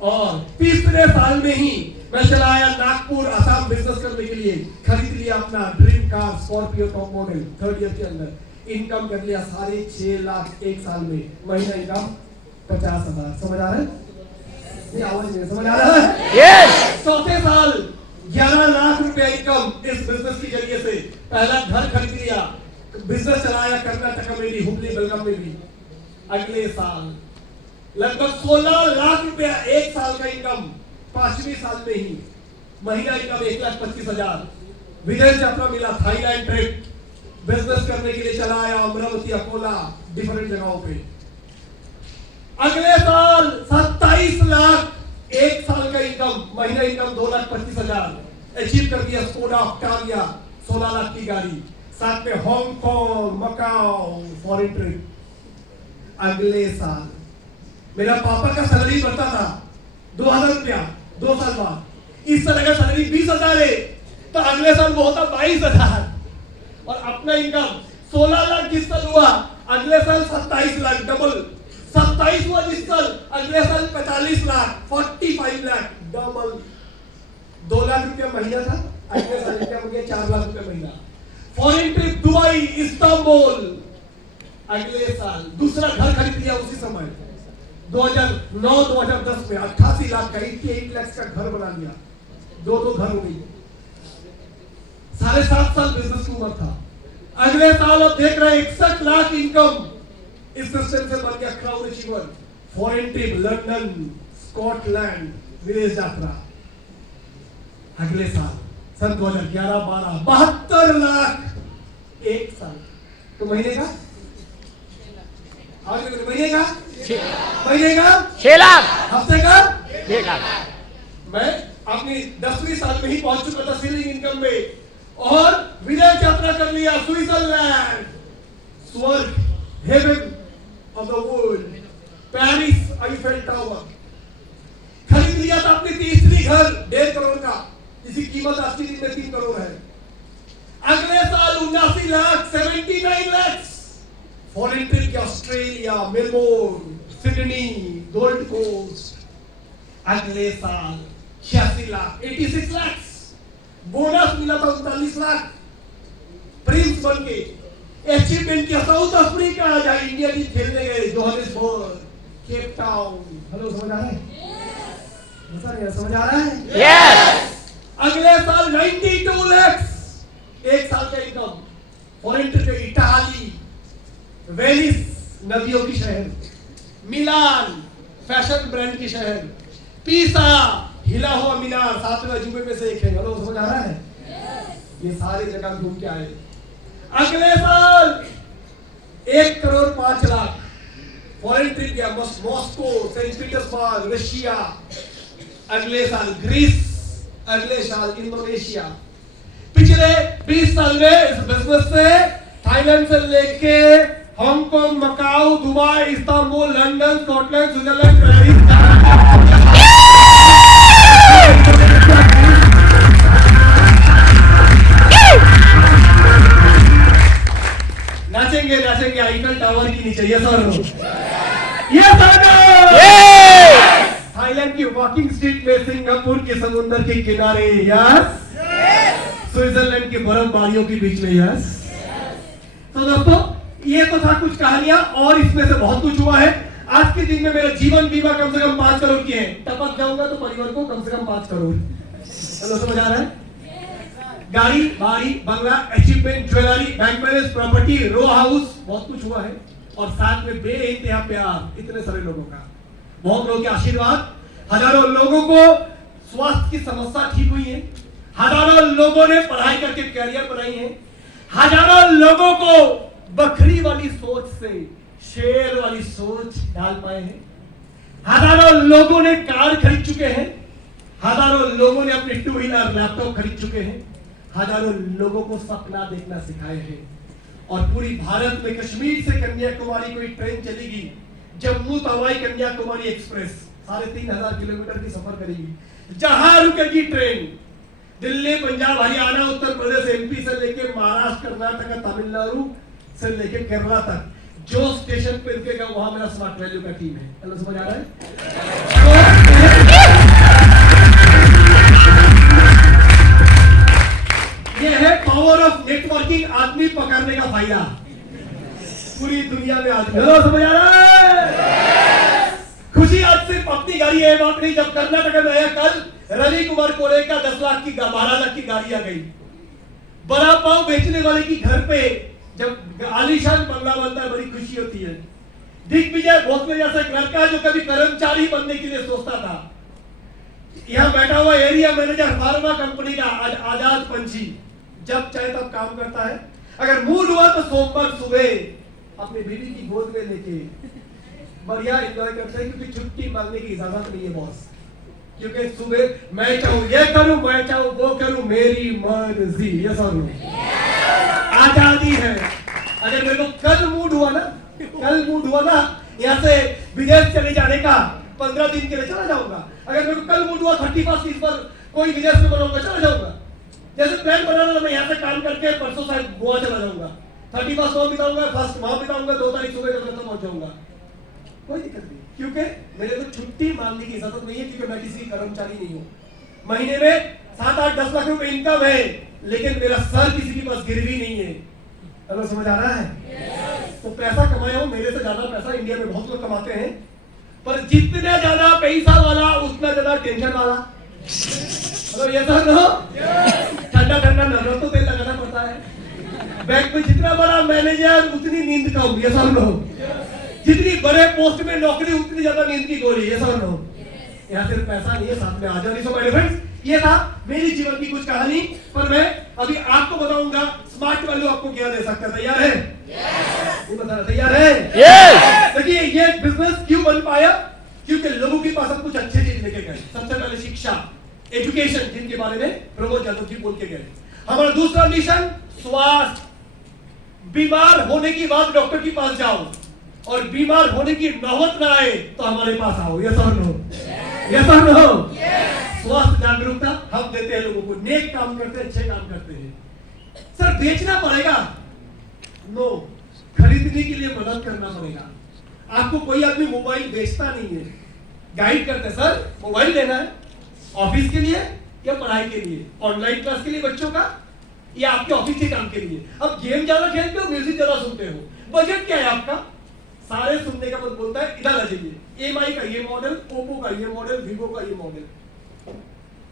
और तीसरे साल में ही मैं चला आया नागपुर, आसाम बिजनेस करने के लिए। खरीद लिया अपना dream car Scorpio top model, 3rd year के अंदर। इनकम कर लिया 6.5 लाख एक साल में, महीना इनकम 50,000। समझ आ रहा है? ये आवाज नहीं समझ आ रहा है? यस। चौथे साल 11 लाख रुपया इनकम इस बिजनेस के जरिए से। पहला घर खरीद लिया, बिजनेस चलाया कर्नाटक में भी, हुबली बेलगाम में भी। अगले साल लगभग 16 लाख रुपया एक साल का इनकम, 5वें साल में ही। महीना इनकम 1,25,000। विदेश यात्रा मिला, थाईलैंड ट्रिप, बिजनेस करने के लिए चला आया अमरावती, अकोला, डिफरेंट जगहों पे। अगले साल 27 लाख एक साल का इनकम, महीना इनकम 2,25,000। अचीव कर दिया स्कोडा ऑक्टाविया, 16 लाख की गाड़ी, साथ में हांगकांग, मकाओ, फॉरेन ट्रिप। अगले साल मेरा पापा का सैलरी बढ़ता था 2,000 रुपया 2 साल बाद। इस साल अगर सैलरी 20,000 है तो अगले साल वो होता 22,000। और अपना इनकम 16 लाख जिस साल हुआ, अगले साल 27 लाख, डबल। 27 हुआ जिस साल, अगले साल 45 लाख, 45 लाख, डबल। 2 लाख रुपया महीना था, अगले साल क्या हो गया 4 लाख रुपया महीना। Foreign trip Dubai, Istanbul. अगले साल दूसरा घर खरीद लिया उसी समय 2009-2010 में 88 लाख का, 88 लाख का घर बना लिया। 2 घर हो गई। 7.5 साल बिजनेस की उम्र था। अगले साल अब देख रहे हैं 61 लाख इनकम इस सिस्टम से बन गया। Crowd achiever, foreign trip, London, Scotland, विदेश यात्रा। अगले साल सन 2011-12 72 लाख एक साल। तो महीने का महीने का 6 लाख, हफ्ते का 1 लाख। मैं अपनी 10वीं साल में ही पहुंच चुका था सीलिंग इनकम में। और विदेश यात्रा कर लिया, स्विट्जरलैंड, स्वर्ग, heaven of the world, Paris, Eiffel tower. खरीद लिया था अपनी तीसरी घर 1.5 करोड़ का, जिसकी कीमत आज के दिन में 3 करोड़ है। अगले साल 79 लाख, 79 लाख। फॉरेन ट्रिप किया, Australia, Melbourne, Sydney, Gold Coast. अगले साल 86 लाख, 86 लाख। बोनस मिला था 39 लाख। प्रिंस बन के अचीवमेंट किया, साउथ अफ्रीका, जहां इंडिया टीम खेलने गए, जोहानिसबर्ग, केप टाउन। हेलो, समझ आ रहा है? बता नहीं, समझ आ रहा है? यस। अगले साल 92 लाख एक साल का income. Foreign trip, Italy, Venice नदियों की शहर, मिलान फैशन ब्रांड की शहर, पीसा हिला हुआ मीनार, सातवें अजूबे में से एक है। हेलो, समझ आ रहा है? ये सारी जगह घूम के आए। अगले साल 1,05,00,000 फॉरेन ट्रिप गया, मॉस्को, सेंट पीटर्सबर्ग, रशिया। अगले साल ग्रीस, अगले साल इंडोनेशिया। पिछले 20 साल में इस बिजनेस से थाईलैंड से लेके Hong Kong, Macau, Dubai, Istanbul, London, Scotland, Switzerland, Paris. नाचेंगे नाचेंगे आईफेल टावर की नीचे। ये सर, ये थाईलैंड की वॉकिंग स्ट्रीट में, सिंगापुर के समुद्र के किनारे, यस, स्विट्जरलैंड की बर्फबारियों के बीच में, यस। तो दोस्तों, ये तो था कुछ कहानियां, और इसमें से बहुत कुछ हुआ है। आज के दिन में मेरा जीवन बीमा कम से कम 5 करोड़ की है। टपक जाऊंगा तो परिवार को कम से कम 5 करोड़। चलो, समझ आ रहा है? गाड़ी, बाड़ी, बंगला, achievement, jewellery, bank balance, property, row house, बहुत कुछ हुआ है। और साथ में बेइंतहा प्यार इतने सारे लोगों का, बहुत लोगों के आशीर्वाद। हजारों लोगों को स्वास्थ्य की समस्या ठीक हुई है। हजारों लोगों ने पढ़ाई करके कैरियर बनाई है। हजारों लोगों को बकरी वाली सोच से शेर वाली सोच डाल पाए हैं। हजारों लोगों ने कार खरीद चुके हैं। हजारों लोगों ने अपने 2 व्हीलर लैपटॉप खरीद चुके हैं। हजारों लोगों को सपना देखना सिखाए हैं। और पूरी भारत में कश्मीर से कन्याकुमारी कोई ट्रेन चलेगी, जम्मू तवाई कन्याकुमारी एक्सप्रेस 3,500 किलोमीटर की सफर करेगी। जहां रुकेगी ट्रेन, दिल्ली, पंजाब, हरियाणा, उत्तर प्रदेश, एमपी से लेके महाराष्ट्र, कर्नाटक, तमिलनाडु से लेके केरला तक, जो स्टेशन पे रुकेगा वहां मेरा स्मार्ट वैल्यू का टीम है। चलो, समझ आ रहा है? ये है पावर ऑफ नेटवर्किंग, आदमी पकड़ने का फायदा पूरी दुनिया में आदमी। हेलो, समझ आ रहा है? खुशी आज सिर्फ अपनी गाड़ी है बात नहीं। जब कर्नाटक में आया कल, रवि कुमार कोरे का 10 लाख की 12 लाख की गाड़ी आ गई। बड़ा पाव बेचने वाले की घर पे जब आलीशान बंगला बनता है, बड़ी खुशी होती है। दिग्विजय भोसले जैसा एक लड़का जो कभी कर्मचारी बनने के लिए सोचता था, यहाँ बैठा हुआ एरिया मैनेजर फार्मा कंपनी का, आज आजाद पंछी, जब चाहे तब काम करता है। अगर मूड हुआ तो सोमवार सुबह अपनी बीवी की गोद में लेके बढ़िया एंजॉय करते हैं, क्योंकि छुट्टी मांगने की इजाजत नहीं है बॉस। क्योंकि सुबह मैं चाहूं ये करूं, मैं चाहूं वो करूं, मेरी मर्जी। ये सब आजादी है। अगर मेरे को कल मूड हुआ ना यहाँ से विदेश चले जाने का, 15 दिन के लिए चला जाऊंगा। अगर मेरे को कल मूड हुआ 31 इस पर कोई विदेश में बनाऊंगा, चला जाऊंगा। जैसे प्लान बनाना था, मैं यहाँ से काम करके परसों शायद गोवा चला जाऊंगा, 31 वहां बिताऊंगा, 1 वहां बिताऊंगा, 2 तारीख सुबह का पहुंच जाऊंगा। कोई दिक्कत नहीं, क्योंकि मेरे को छुट्टी मांगने की इजाजत नहीं है, क्योंकि मैं किसी कर्मचारी नहीं हूँ। महीने में 7-8-10 लाख रुपए इनकम है, लेकिन मेरा सर किसी के पास गिरवी नहीं है। हेलो, समझ आ रहा है? तो पैसा कमाया हो, मेरे से ज्यादा पैसा इंडिया में बहुत लोग कमाते हैं, पर जितने ज्यादा पैसा वाला उतना ज्यादा टेंशन वाला। हेलो, ये तो ठंडा ठंडा नजर तो तेल लगाना पड़ता है। बैंक में जितना बड़ा मैनेजर उतनी नींद कम। ये सब लोग जितनी बड़े पोस्ट में नौकरी उतनी ज्यादा नींद की गोली। ये सब लोग यहाँ सिर्फ पैसा नहीं है, साथ में आजादी। सो माय फ्रेंड्स, ये था मेरी जीवन की कुछ कहानी, पर मैं अभी आपको बताऊंगा स्मार्ट वैल्यू आपको क्या दे सकता है। तैयार है? ये बताना, तैयार है? देखिए, ये बिजनेस क्यों बन पाया? क्योंकि लोगों के पास हम कुछ अच्छे चीज लेके गए। सबसे पहले शिक्षा, एजुकेशन, जिनके बारे में प्रमोद यादव जी बोल के गए। हमारा दूसरा मिशन स्वास्थ्य। बीमार होने की बात डॉक्टर के पास जाओ, और बीमार होने की नौबत ना आए तो हमारे पास आओ। ये सब लो, ये सब लो। स्वास्थ्य जागरूकता हम देते हैं लोगों को, नेक काम करते हैं, अच्छे काम करते हैं। सर, बेचना पड़ेगा? नो, खरीदने के लिए मदद करना पड़ेगा। आपको कोई आदमी मोबाइल बेचता नहीं है, गाइड करते, सर मोबाइल लेना है ऑफिस के लिए या पढ़ाई के लिए, ऑनलाइन क्लास के लिए बच्चों का, या आपके ऑफिस के काम के लिए। अब गेम ज्यादा खेलते हो, म्यूजिक ज्यादा सुनते हो, बजट क्या है आपका? सारे सुनने का मत बोलता है, इधर आ जाइए, एमआई का ये मॉडल, ओप्पो का ये मॉडल, वीवो का ये मॉडल।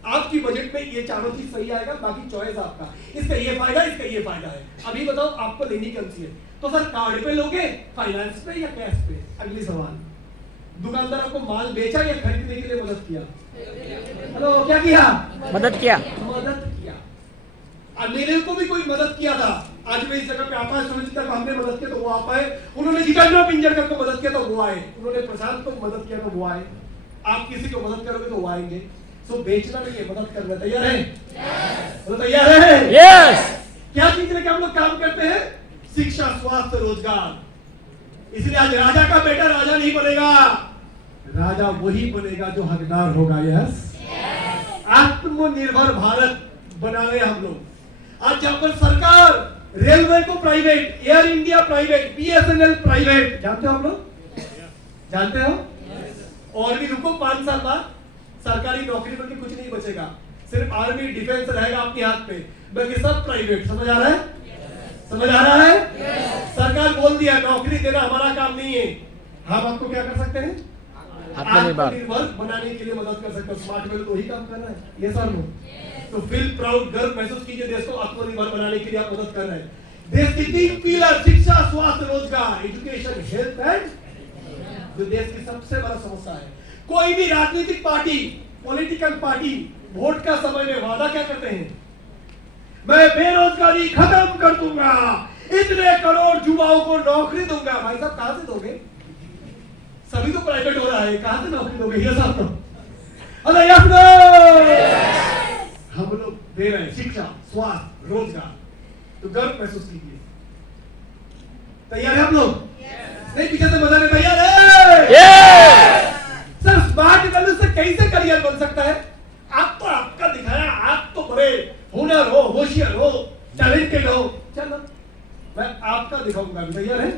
आपकी बजट में ये चारों चीज सही आएगा, बाकी चॉइस आपका। इसका ये फायदा, इसका ये फायदा है। अभी बताओ आपको लेनी कौन सी है? तो सर कार्ड पे लोगे, फाइनेंस पे या कैश पे? अगली सवाल। दुकानदार आपको माल बेचा या खरीदने के लिए मदद किया? हेलो, क्या किया? मदद किया। मदद किया। अब मेरे को भी कोई मदद किया था, आज मैं इस जगह पे आता है, सुरज तक हमने मदद किया तो वो आप आए। उन्होंने जितेंद्र पिंजरकर को मदद किया तो वो आए। उन्होंने प्रशांत को मदद किया तो वो आए। आप किसी को मदद करोगे तो वो आएंगे। सो बेचना नहीं है, मदद करना। तैयार है? तो तैयार है? यस। क्या चीज लेके हम लोग काम करते हैं? शिक्षा, स्वास्थ्य, रोजगार। इसलिए आज राजा का बेटा राजा नहीं बनेगा, राजा वही बनेगा जो हकदार होगा। यस, आत्मनिर्भर भारत बना रहे हम लोग। आज जहां पर सरकार रेलवे को private, air India private, BSNL private, जानते हो आप लोग? जानते हो? और भी रुको, 5 साल बाद सरकारी नौकरी में कुछ नहीं बचेगा, सिर्फ आर्मी डिफेंस रहेगा अपने हाथ पे, बाकी सब प्राइवेट। समझ आ रहा है? समझ आ रहा है? सरकार बोल दिया नौकरी देना हमारा काम नहीं है। हम आपको क्या कर सकते हैं? आत्मनिर्भर बनाने के लिए मदद कर सकते हो। स्मार्ट वेल तो ही काम कर रहा है। ये सर तो फील प्राउड, गर्व महसूस कीजिए, देश को आत्मनिर्भर बनाने के लिए आप मदद कर रहे हैं। देश की 3 पिलर, शिक्षा, स्वास्थ्य, रोजगार, एजुकेशन, हेल्थ एंड, जो देश की सबसे बड़ा समस्या है। कोई भी राजनीतिक पार्टी, पॉलिटिकल पार्टी वोट का समय में वादा क्या करते हैं? मैं बेरोजगारी खत्म कर दूंगा, इतने करोड़ युवाओं को नौकरी दूंगा। भाई साहब कहां से दोगे? सभी तो प्राइवेट हो रहा है, कहां से नौकरी दोगे? ये साहब तो हम लोग दे रहे हैं शिक्षा, स्वास्थ्य, रोजगार, तो गर्व महसूस कीजिए। तैयार है आप लोग? नहीं, पीछे से बताने तैयार है? सर स्मार्ट वैल्यू से कैसे करियर बन सकता है? आप तो आपका दिखाया, आप तो बड़े हुनर हो, होशियार हो, टैलेंटेड हो। चलो मैं आपका दिखाऊंगा। तैयार है?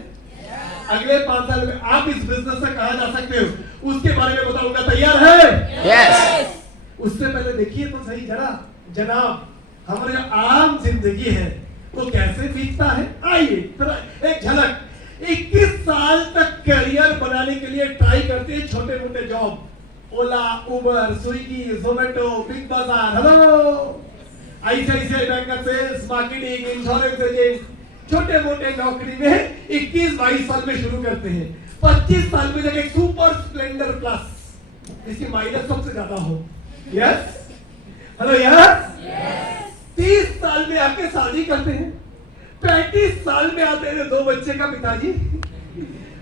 अगले 5 साल में आप इस बिजनेस से कहां जा सकते हो उसके बारे में बताऊंगा। तैयार है? यस। उससे पहले देखिए तो सही जरा जनाब, हमारी जो आम जिंदगी है वो कैसे बीतता है। आइए एक झलक। 21 साल तक करियर बनाने के लिए ट्राई करते हैं छोटे मोटे job, Ola, Uber, Swiggy, Zomato, Big Bazaar, hello, ICICI bank sales, marketing, insurance agent, छोटे मोटे नौकरी में 21-22 साल में शुरू करते हैं। 25 साल में जाके सुपर स्प्लेंडर प्लस, इसकी माइलेज सबसे ज्यादा हो। Yes, hello, yes. 30 साल में आके शादी करते हैं। 35 साल में आते हैं 2 बच्चे का पिताजी,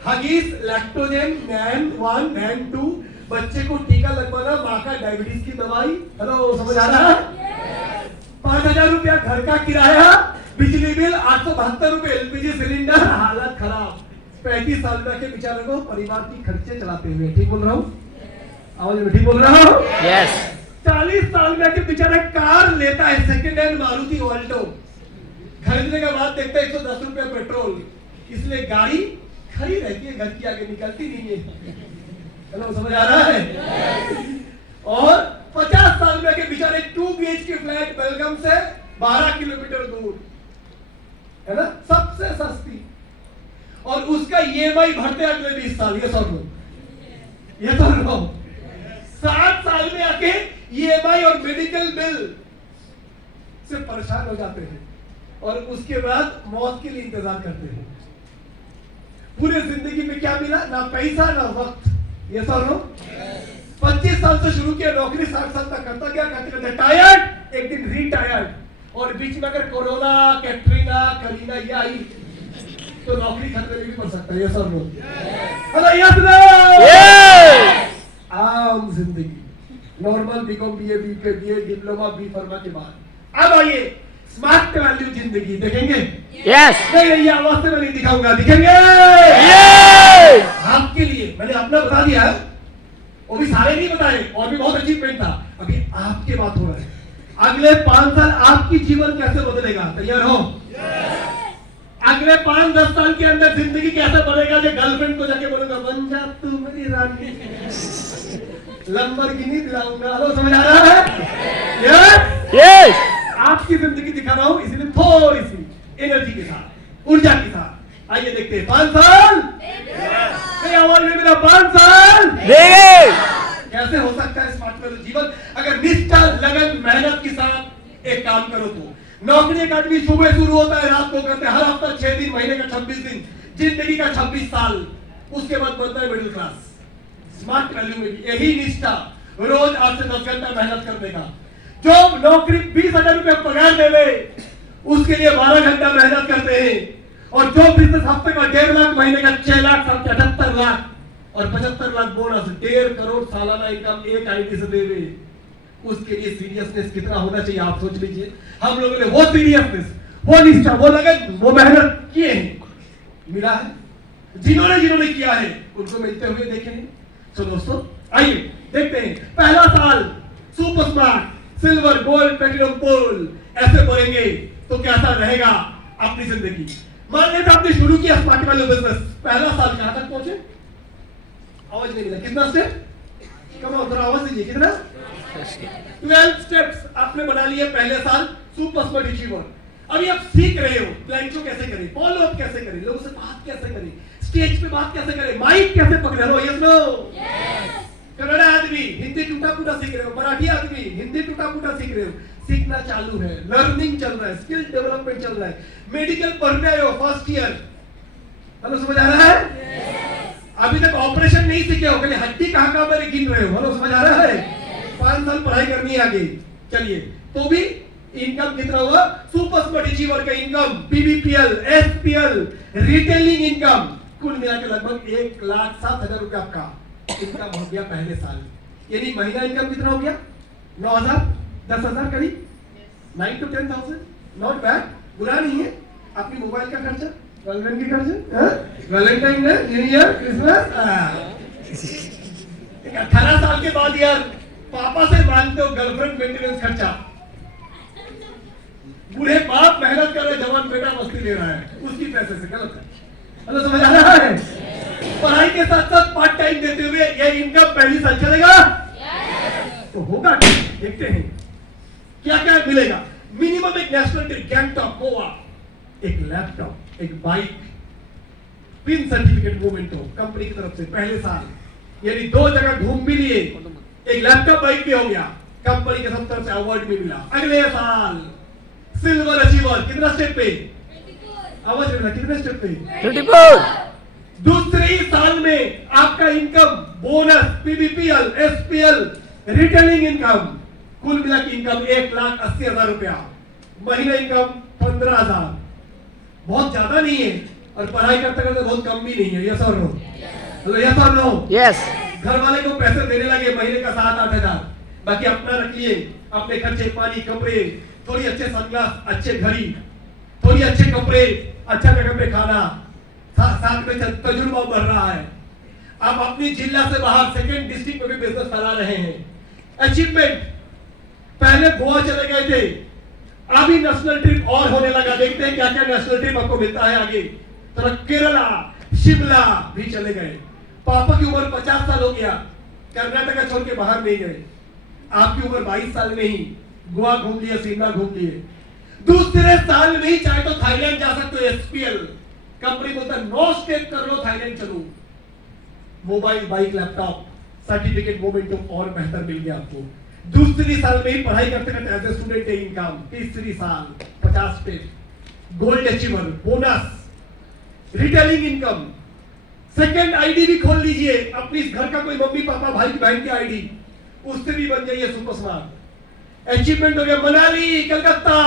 हगीज, लैक्टोजेन, नैन 1, नैन 2, बच्चे को टीका लगवाना, माँ का डायबिटीज की दवाई। हेलो, समझ आ रहा है? 5,000 रुपया घर का किराया, बिजली बिल 872 रुपए, एलपीजी सिलेंडर, हालत खराब। 35 साल में आके बेचारे को परिवार की खर्चे चलाते हुए। ठीक बोल रहा हूँ? आवाज में ठीक बोल रहा हूँ? यस। 40 साल में आके बेचारा कार लेता है, सेकंड हैंड मारुति ऑल्टो। खरीदने के बाद देखता है 110 रुपया पेट्रोल, इसलिए गाड़ी खड़ी रहती है, घर की आगे निकलती नहीं है। हेलो, समझ आ रहा है? और 50 साल में आके बेचारे 2 BHK फ्लैट बेलगाम से 12 किलोमीटर दूर, है ना, सबसे सस्ती, और उसका EMI भरते अगले 20 साल। ये सब लोग 7 साल में आके EMI और मेडिकल बिल से परेशान हो जाते हैं, और उसके बाद मौत के लिए इंतजार करते हैं। पूरे जिंदगी में क्या मिला? ना पैसा ना वक्त। ये सब लोग 25 साल से शुरू किया नौकरी, 60 साल तक करता गया, करते टायर्ड, एक दिन रिटायर्ड, और बीच में अगर कोरोना, कैटरीना, करीना ये आई तो नौकरी खतरे में भी पड़ सकता है। ये सब लोग आम जिंदगी, normal BCom, BA, BA, diploma, B pharma के बाद अब आइए स्मार्ट वैल्यू जिंदगी देखेंगे। यस। नहीं, ये आवाज से मैं नहीं दिखाऊंगा, दिखेंगे आपके लिए। मैंने अपना बता दिया है, वो भी सारे नहीं बताए, और भी बहुत अचीवमेंट था। अभी आपके बात हो रहा है। अगले 5 साल आपकी जीवन कैसे बदलेगा? तैयार हो? अगले 5-10 साल के अंदर जिंदगी कैसे बनेगा? जो गर्लफ्रेंड को जाके बोलूंगा बन जा तू मेरी रानी, लंबरगिनी दिलाऊंगा। हेलो, समझ आ रहा है? यस। आपकी जिंदगी दिखा रहा हूं, इसलिए थोड़ी सी एनर्जी के साथ, ऊर्जा के साथ। आइए देखते हैं 5 साल नहीं आवाज में मेरा 5 साल देंगे। कैसे हो सकता है स्मार्ट वैल्यू जीवन अगर निष्ठा लगन मेहनत के साथ एक काम करो तो। नौकरी का आदमी सुबह शुरू होता है रात को करते हैं, हर हफ्ता 6 दिन, महीने का 26 दिन, जिंदगी का 26 साल, उसके बाद बनता है मिडिल क्लास। स्मार्ट वैल्यू में भी यही निष्ठा, रोज 8 से 10 घंटा मेहनत करने का। जो नौकरी 20,000 रुपए पगार देवे उसके लिए 12 घंटा मेहनत करते हैं, और जो बिजनेस हफ्ते का 1.5 लाख, महीने का 6 लाख, साल के 78 लाख और 75 लाख बोनस, 1.5 करोड़ सालाना इनकम एक आईटी से दे रहे, उसके लिए सीरियसनेस कितना होना चाहिए आप सोच लीजिए। हम लोगों ने वो सीरियसनेस, वो निष्ठा, वो लगन, वो मेहनत किए हैं, मिला है। जिन्होंने किया है उनको मिलते हुए देखे हैं। तो दोस्तों आइए देखते हैं पहला साल super smart, silver, gold, platinum, gold ऐसे बढ़ेंगे तो कैसा रहेगा अपनी जिंदगी। मान लेते आपने शुरू किया स्मार्ट वैल्यू बिजनेस, पहला साल कहां तक पहुंचे? आवाज नहीं मिला, कितना स्टेप? कम ऑन, थोड़ा आवाज दीजिए, कितना? 12 स्टेप्स आपने बना लिए पहले साल सुपर स्मार्ट अचीवर। अभी आप सीख रहे हो क्लाइंट को कैसे करें, फॉलो अप कैसे करें, लोगों से बात कैसे करें, स्टेज पे बात कैसे करें, माइक कैसे पकड़े। Hello, yes no? कन्नड़ा आदमी हिंदी टूटा फूटा सीख रहे हो, मराठी आदमी हिंदी टूटा फूटा सीख रहे हो, सीखना चालू है, लर्निंग चल रहा है, स्किल डेवलपमेंट चल रहा है, मेडिकल पढ़ने आए हो फर्स्ट ईयर। हेलो, समझ आ रहा है? अभी तक ऑपरेशन नहीं सीखे हो, पहले हड्डी कहां पर गिन रहे हो। हेलो, समझ आ रहा है? 5 साल पढ़ाई करनी है आगे। चलिए, तो भी इनकम कितना हुआ? सुपर स्मार्ट अचीवर का इनकम, पीबीपीएल, एसपीएल, रिटेलिंग इनकम, कुल मिलाकर लगभग 1,07,000 रुपए आपका इनकम हो गया पहले साल। यानी महीना इनकम कितना हो गया? 9,000, 10,000 करीब, 9 to 10,000, नॉट बैड, बुरा नहीं है। आपकी मोबाइल का खर्चा, गर्लफ्रेंड की खर्चा, Valentine day, new year, Christmas, 18 साल के बाद यार पापा से मांगते हो गर्लफ्रेंड मेंटेनेंस खर्चा। बूढ़े बाप मेहनत कर रहे, जवान बेटा मस्ती ले रहा है उसकी पैसे से, गलत है। हेलो, समझ आ रहा है? पढ़ाई के साथ साथ पार्ट टाइम देते हुए ये इनकम पहली साल चलेगा? तो होगा, देखते हैं क्या क्या मिलेगा। मिनिमम एक नेशनल ट्रिप, गैंगटॉक, गोवा, एक लैपटॉप, एक bike, pin certificate memento company की तरफ से पहले साल, यानी 2 जगह घूम भी लिए, एक लैपटॉप बाइक भी हो गया, कंपनी के तरफ से अवार्ड भी मिला। अगले साल सिल्वर अचीवर, कितना स्टेप पे? आवाज मिला, कितने स्टेप पे? 24। दूसरे साल में आपका income, bonus, PBPL, SPL, retailing income, कुल मिला के इनकम 1,80,000 रुपया, महीना इनकम 15,000। बहुत ज्यादा नहीं है और पढ़ाई करते करते बहुत कम भी नहीं है। यस और नो? हेलो, यस और नो? यस। घर वाले को पैसे देने लगे महीने का 7-8 हजार, बाकी अपना रख लिए, अपने खर्चे, पानी, कपड़े, थोड़ी अच्छे सनग्लास, अच्छे घड़ी, थोड़ी अच्छे कपड़े, अच्छा जगह पे खाना, साथ में तजुर्बा बढ़ रहा है। आप अपनी जिला से बाहर सेकंड डिस्ट्रिक्ट में भी बिजनेस फैला रहे हैं। अचीवमेंट, पहले गोवा चले गए थे, अभी नेशनल ट्रिप और होने लगा। देखते हैं क्या क्या नेशनल ट्रिप आपको मिलता है आगे। तो केरला, शिमला भी चले गए। पापा की उम्र 50 साल हो गया, कर्नाटका छोड़ के बाहर नहीं गए। आपकी उम्र 22 साल में ही गोवा घूम लिए, शिमला घूम लिए। दूसरे साल में ही चाहे तो थाईलैंड जा सकते हो। एसपीएल कंपनी बोलता है 9 स्टेप कर लो, थाईलैंड चलो। Mobile, bike, laptop, certificate, momentum और बेहतर मिल गया आपको। दूसरी साल में ही पढ़ाई करते करते एज ए स्टूडेंट इनकम। तीसरी साल 50 step, gold achiever, bonus, retailing income. Second ID भी खोल लीजिए अपनी, घर का कोई मम्मी पापा भाई बहन की आईडी, उससे भी बन जाइए सुपर स्मार्ट। अचीवमेंट हो गया Manali, Calcutta,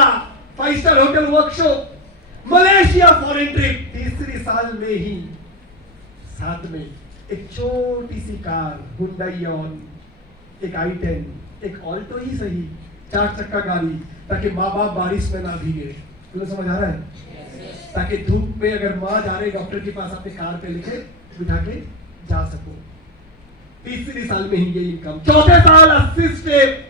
5 star hotel, workshop, Malaysia foreign trip. तीसरी साल में ही साथ में एक छोटी सी कार, हुंडई ऑन, एक i10, एक ऑल्टो ही सही, 4 चक्का गाड़ी, ताकि माँ बाप बारिश में ना भीगे। तुम्हें समझ आ रहा है? ताकि धूप में अगर माँ जा रहे डॉक्टर के पास, अपने कार पे लेके बिठा के जा सको। तीसरी साल में ही ये इनकम। चौथे साल 80 step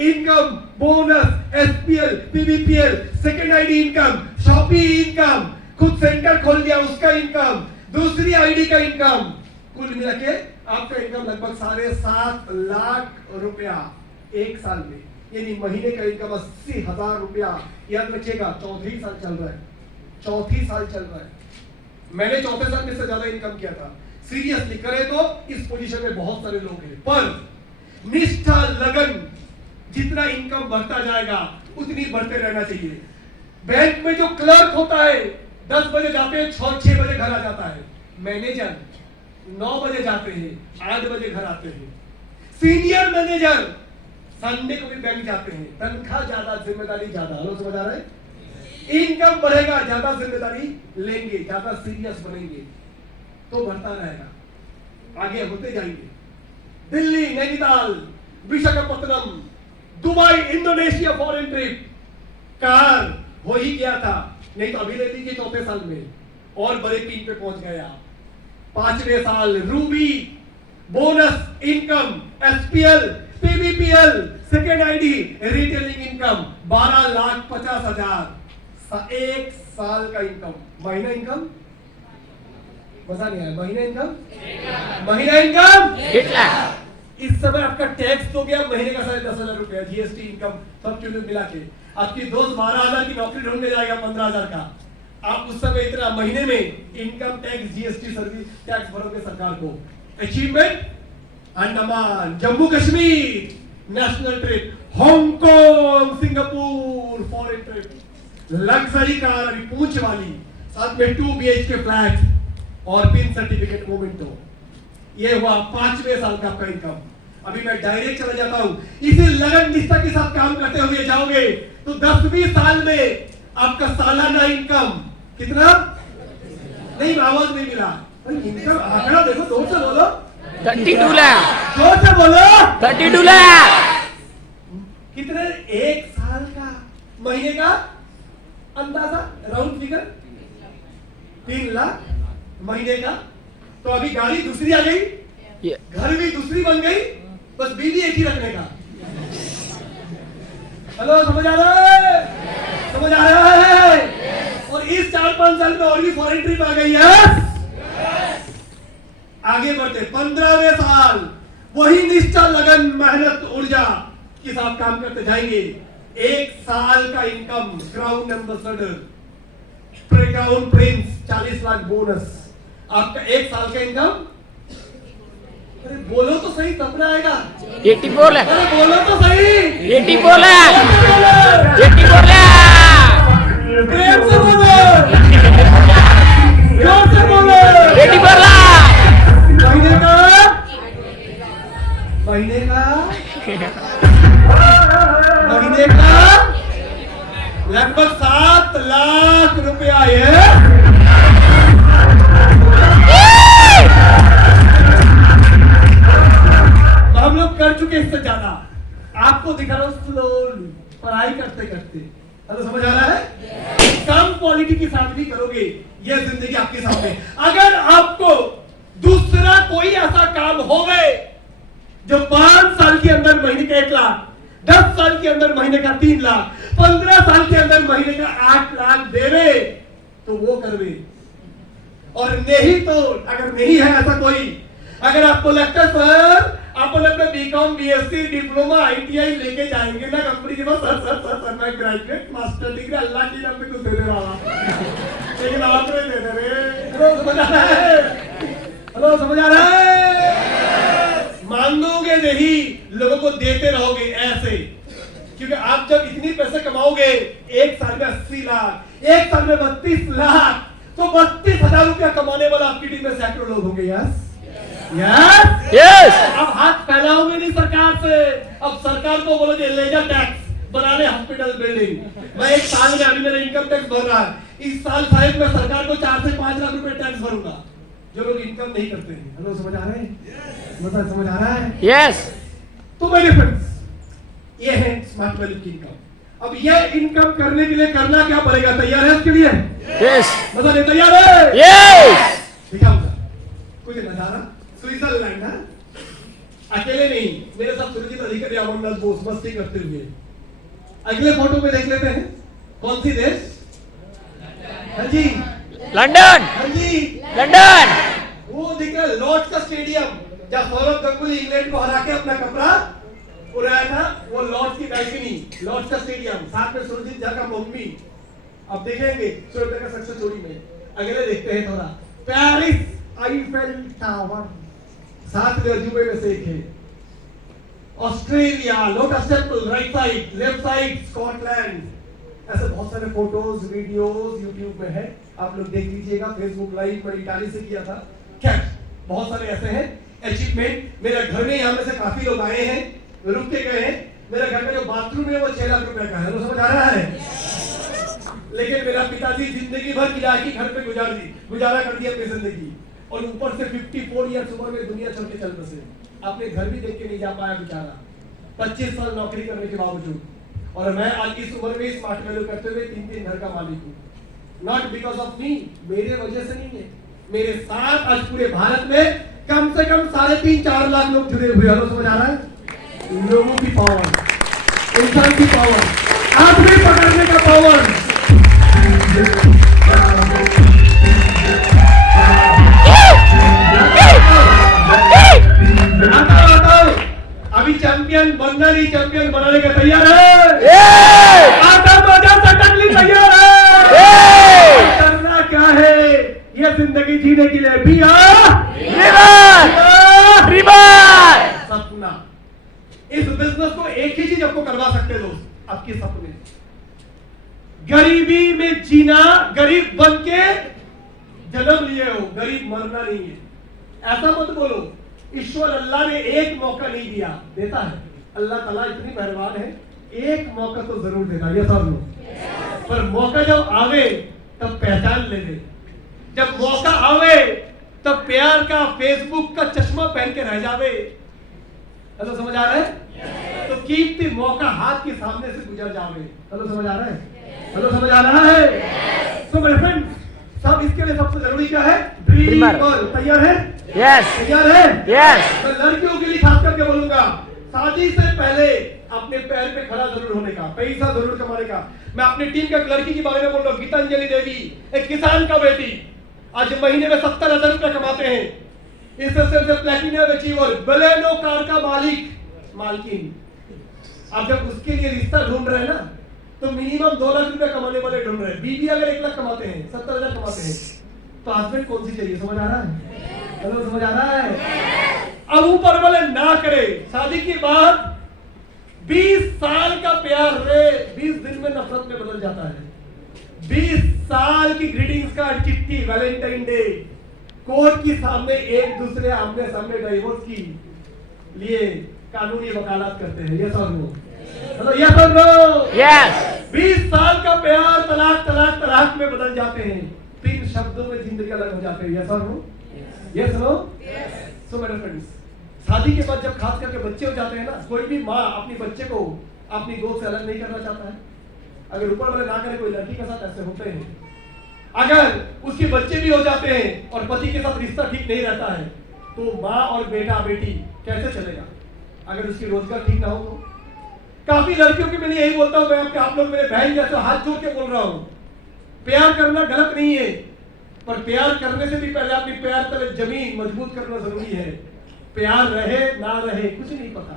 income, bonus, SPL, PBPL, second ID income, shoppe income, खुद सेंटर खोल दिया उसका इनकम, दूसरी आईडी का इनकम, कुल मिला के आपका इनकम लगभग 7.5 लाख रुपया एक साल में। यानी महीने का इनकम 80,000 रुपया। याद रखिएगा, चौथी साल चल रहा है, चौथी साल चल रहा है। मैंने चौथे साल में से ज्यादा इनकम किया था। सीरियसली करें तो इस पोजीशन में बहुत सारे लोग हैं, पर निष्ठा लगन, जितना इनकम बढ़ता जाएगा उतनी बढ़ते रहना चाहिए। बैंक में जो क्लर्क होता है 10 बजे जाते हैं, 6 बजे घर आ जाता है। मैनेजर 9 बजे जाते हैं, 8 बजे घर आते हैं। सीनियर मैनेजर संडे को भी बैंक जाते हैं। तनख्वाह ज्यादा, जिम्मेदारी ज्यादा। लोग समझ आ रहे हैं? इनकम बढ़ेगा, ज्यादा जिम्मेदारी लेंगे, ज्यादा सीरियस बनेंगे तो बढ़ता रहेगा, आगे होते जाएंगे। Delhi, Nainital, Visakhapatnam, Dubai, Indonesia foreign trip, car हो ही गया था, नहीं तो अभी ले लीजिए 4थे साल में और बड़े पीक पे पहुंच गया। 5वें साल ruby, bonus income, SPL, PBPL, second ID, retailing income 12,50,000 एक साल का इनकम। महीना इनकम मजा नहीं आया। महीना इनकम, महीना इनकम इस समय आपका टैक्स तो गया महीने का 10,500 रुपया, जीएसटी इनकम सब चीजें मिला के आपकी दोस्त 12,000 की नौकरी ढूंढने जाएगा 15,000 का। आप उस समय इतना महीने में income tax, GST, service tax भरोगे सरकार को। Achievement, Andaman, Jammu Kashmir national trip, Hong Kong, Singapore foreign trip, luxury car अभी पूंछ वाली, साथ में 2 BHK फ्लैट और पिन सर्टिफिकेट मोमेंटो। ये हुआ 5वें साल का आपका इनकम। अभी मैं डायरेक्ट चला जाता हूं। इसी लगन निष्ठा के साथ काम करते हुए जाओगे तो 10वीं साल में आपका सालाना इनकम कितना? नहीं, आवाज नहीं मिला। इनकम आंकड़ा देखो, जोर से बोलो। 32 लाख। जोर से बोलो। 32 लाख। कितने? एक साल का, महीने का अंदाजा राउंड फिगर 3 लाख महीने का। तो अभी गाड़ी दूसरी आ गई, घर भी दूसरी बन गई, बस बीवी एक ही रखने का। हेलो, समझ आ रहा है? समझ आ रहा है? और इस 4-5 साल में और भी फॉरेन ट्रिप आ गई है। आगे बढ़ते 15वें साल वही निष्ठा, लगन, मेहनत, ऊर्जा के साथ काम करते जाएंगे। एक साल का income, crown ambassador, crown Prince, 40 lakh bonus. आपका एक साल का इनकम, अरे बोलो तो सही, सपना आएगा। 84 लाख। अरे बोलो तो सही। 84 लाख। 84 लाख। प्रेम से बोलो, जोर से बोलो। 84 लाख। महीने का, महीने का, महीने का लगभग 7 लाख रुपया है। हम लोग कर चुके इससे ज्यादा। आपको दिखा रहा हूं स्लोली, पढ़ाई करते करते। हेलो, समझ आ रहा है? कम क्वालिटी के साथ भी करोगे, ये जिंदगी आपके सामने। अगर आपको दूसरा कोई ऐसा काम हो गए जो 5 साल के अंदर महीने का 1 लाख, 10 साल के अंदर महीने का 3 लाख, 15 साल के अंदर महीने का 8 लाख देवे, तो वो करवे। और नहीं तो अगर नहीं है ऐसा कोई, अगर आपको लगता है सर आप अपना बीकॉम, बीएससी, डिप्लोमा, आईटीआई लेके जाएंगे ना कंपनी के पास, सर मैं ग्रेजुएट, मास्टर डिग्री अल्लाह की नाम पे कुछ दे दे रहा, लेकिन आप नहीं दे दे रहे। हेलो, समझ आ रहा है? हेलो, समझ आ रहा है? मांगोगे नहीं, लोगों को देते रहोगे ऐसे, क्योंकि आप जब इतनी पैसे कमाओगे, एक साल में 80 लाख, एक साल में 32 लाख, तो 32,000 रुपया कमाने वाला आपकी टीम में सैकड़ों लोग होंगे। Yes yes yes. अब हाथ फैलाओगे नहीं सरकार से। अब सरकार को बोलोगे लेजर टैक्स बना ले, हॉस्पिटल बिल्डिंग। मैं एक साल में, अभी मेरा इनकम टैक्स भर रहा है, इस साल शायद मैं सरकार को 4 से 5 लाख रुपए टैक्स भरूंगा, जो लोग इनकम नहीं करते हैं। हेलो, समझ आ रहे हैं? मतलब समझ आ रहा है? यस। तो मेरे फ्रेंड्स, ये है स्मार्ट वैल्यू की इनकम। अब ये इनकम करने के लिए करना क्या पड़ेगा? तैयार है इसके लिए? यस। मतलब ये तैयार है? यस। दिखाऊंगा कुछ नजारा। स्विट्जरलैंड है, अकेले नहीं, मेरे साथ सुरजीत अधिकारी, अमरनाथ बोस मस्ती करते हुए। अगले फोटो में देख लेते हैं, कौन सी देश? हाँ जी, लंदन। हाँ जी, लंदन। वो दिख रहा है लॉर्ड्स का स्टेडियम, जहाँ सौरभ गांगुली इंग्लैंड को हरा के अपना कपड़ा उड़ाया था। वो लॉर्ड्स की बैल्कनी, लॉर्ड्स का स्टेडियम, साथ में सुरजीत झा का मम्मी। अब देखेंगे सूर्य का सक्सेस स्टोरी में। अगले देखते हैं थोड़ा, पेरिस आईफेल टावर 7 अजूबे में से एक है। Australia, lotus temple right side, left side Scotland. ऐसे बहुत सारे फोटोज वीडियोस यूट्यूब में है, आप लोग देख लीजिएगा। फेसबुक लाइव मैंने इटाली से किया था। खैर बहुत सारे ऐसे हैं अचीवमेंट। मेरे घर में यहाँ में से काफी लोग आए हैं, रुक के गए हैं। मेरे घर का जो बाथरूम है वो 6 लाख रुपए का है, वो समझ आ रहा है। लेकिन मेरा पिताजी जिंदगी भर किराए की घर पे गुजारा कर दिया अपनी जिंदगी, और ऊपर से 54 ईयर्स उम्र में दुनिया छोड़ के चल बसे। अपने घर भी देख के नहीं जा पाया बेचारा, 25 साल नौकरी करने के बावजूद। और मैं आज इस उम्र में स्मार्ट वैल्यू करते हुए 3 घर का मालिक हूँ। नॉट बिकॉज ऑफ मी, मेरे वजह से नहीं है। मेरे साथ आज पूरे भारत में कम से कम 3.5-4 लाख लोग जुड़े हुए हैं। समझ आ रहा है? लोगों की पावर, इंसान की पावर, आदमी पकड़ने का पावर। अभी चैंपियन बनना नहीं, चैंपियन बनाने का तैयार है। तैयार है। करना क्या है? ये जिंदगी जीने के लिए भी सपना। इस बिजनेस को एक ही चीज आपको करवा सकते दोस्त, आपके सपने। गरीबी में जीना, गरीब बन के जन्म लिए हो, गरीब मरना नहीं है। ऐसा मत बोलो ईश्वर अल्लाह ने एक मौका नहीं दिया, देता है। अल्लाह ताला इतनी मेहरबान है, एक मौका तो जरूर देता है। ये सब लोग, पर मौका जब आवे तब पहचान ले ले। जब मौका आवे तब प्यार का फेसबुक का चश्मा पहन के रह जावे। हेलो, समझ आ रहा है? तो कीमती मौका हाथ के सामने से गुजर जावे। हेलो, समझ आ रहा है? हेलो, समझ आ रहा है? तो मेरे फ्रेंड, सब इसके लिए सबसे जरूरी क्या है? Dream girl. तैयार है? यस। तैयार है? यस। तो लड़कियों के लिए खास करके बोलूंगा, शादी से पहले अपने पैर पे खड़ा जरूर होने का, पैसा जरूर कमाने का। मैं अपनी टीम के एक लड़की के बारे में बोल रहा हूँ, गीतांजलि देवी, एक किसान का बेटी, आज महीने में 70,000 रुपए कमाते हैं। इससे प्लैटिनम अचीवर, बलेनो कार का मालकिन। अब जब उसके लिए रिश्ता ढूंढ रहे हैं ना, तो मिनिमम 2 लाख रुपए कमाने वाले ढूंढ रहे हैं। बीबी अगर 1 लाख कमाते हैं, 70,000 कमाते हैं, तो हस्बैंड कौन सी चाहिए? समझ आ रहा है? हेलो, समझ आ रहा है? अब ऊपर वाले ना करे, शादी के बाद 20 साल का प्यार रे 20 दिन में नफरत में बदल जाता है। 20 साल की ग्रीटिंग्स कार्ड, चिट्ठी, वैलेंटाइन डे, कोर्ट के सामने एक दूसरे आमने सामने डाइवोर्स की लिए कानूनी वकालत करते हैं। यस और नो? हेलो, यस और नो? यस। 20 साल का प्यार तलाक में बदल जाते हैं। 3 शब्दों में जिंदगी अलग हो जाते हैं। यस और नो? Yes no? सो मेरे फ्रेंड्स, शादी के बाद जब खास करके बच्चे हो जाते हैं ना, कोई भी माँ अपनी बच्चे को अपनी गोद से अलग नहीं करना चाहता है। अगर ऊपर वाले ना करे, कोई लड़की के साथ ऐसे होते हैं। अगर उसके बच्चे भी हो जाते हैं और पति के साथ रिश्ता ठीक नहीं रहता है, तो माँ और बेटा बेटी कैसे चलेगा अगर उसकी रोजगार ठीक ना हो तो? काफी लड़कियों के लिए यही बोलता हूं मैं, आप लोग मेरे बहन जैसे हाथ जोड़ के बोल रहा हूं, प्यार करना गलत नहीं है, पर प्यार करने से भी पहले अपनी प्यार तले जमीन मजबूत करना जरूरी है। प्यार रहे ना रहे कुछ नहीं पता।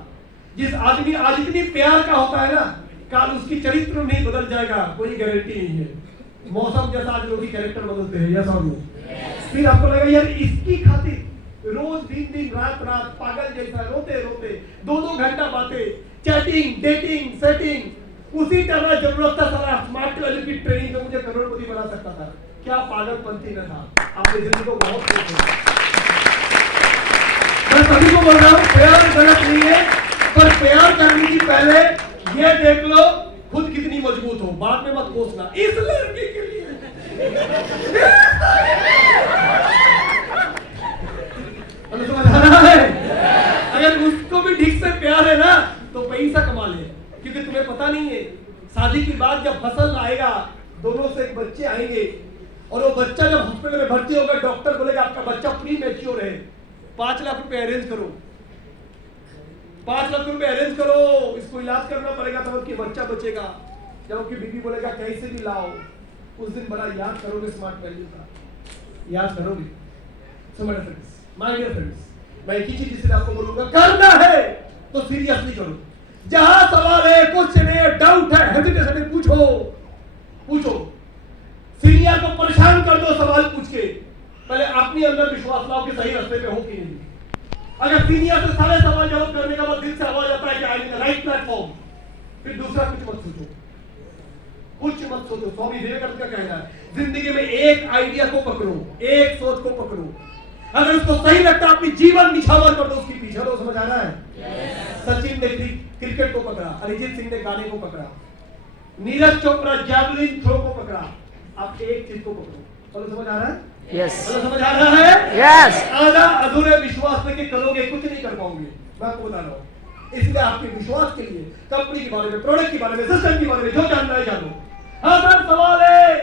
जिस आदमी आज इतनी प्यार का होता है ना, कल उसकी चरित्र नहीं बदल जाएगा, कोई गारंटी नहीं है। मौसम जैसा आज लोग कैरेक्टर बदलते हैं। यस और नो? फिर आपको लगेगा यार इसकी खातिर रोज दिन रात पागल जैसा रोते 2-2 घंटा बातें, चैटिंग, डेटिंग, सेटिंग। उसी तरह जरूरत था सारा स्मार्ट वैल्यू की ट्रेनिंग तो मुझे करोड़पति बना सकता था। क्या पागलपंती में था, आपने जिंदगी को बहुत मैं सभी को बोल रहा हूँ, प्यार गलत नहीं है, पर प्यार करने की पहले ये देख लो खुद कितनी मजबूत हो, बाद में मत कोसना इस लड़की के लिए। समझ आ रहा है? अगर उसको भी ठीक से प्यार है ना, तो पैसा कमा ले, क्योंकि तुम्हें पता नहीं है शादी के बाद जब फसल आएगा, दोनों से एक बच्चे आएंगे, और वो बच्चा जब हॉस्पिटल में भर्ती होगा, डॉक्टर बोलेगा आपका बच्चा प्री मैच्योर है, 5 लाख रुपए अरेंज करो, 5 लाख रुपए अरेंज करो, इसको इलाज करना पड़ेगा तब उसकी बच्चा बचेगा। जब उसकी बीवी बोलेगा कैसे भी लाओ, उस दिन बड़ा याद करोगे स्मार्ट वैल्यू का, याद करोगे। So my friends, my dear friends, मैं एक ही चीज इसलिए आपको बोलूंगा, करना है तो सीरियसली करो। जहां सवाल है, क्वेश्चन है, डाउट है, हेजिटेशन है, पूछो। सीनियर को परेशान कर दो सवाल पूछ के, पहले अपनी अंदर विश्वास लाओ कि सही रास्ते पे हो कि नहीं। अगर सीनियर से सारे सवाल जवाब करने का बाद दिल से आवाज आता है कि I am the right platform, फिर दूसरा कुछ मत सोचो, कुछ मत सोचो। स्वामी विवेकानंद का कहना है जिंदगी में एक आइडिया को पकड़ो, एक सोच को पकड़ो, अगर उसको सही लगता है अपनी जीवन निछावर कर दो उसके पीछे। तो समझ आ रहा है? सचिन ने क्रिकेट को पकड़ा, अरिजीत सिंह ने गाने को पकड़ा, नीरज चोपड़ा जैवलिन थ्रो को पकड़ा। आप एक चीज को पकड़ो। तो समझ आ रहा है? Yes. तो समझ आ रहा है? Yes. आधा अधूरे विश्वास लेके करोगे कुछ नहीं कर पाओगे, मैं आपको बता रहा हूं। इसलिए आपके विश्वास के लिए कंपनी के बारे में, प्रोडक्ट के बारे में, सिस्टम के बारे में जो जानना है जानो। हाँ सर सवाल है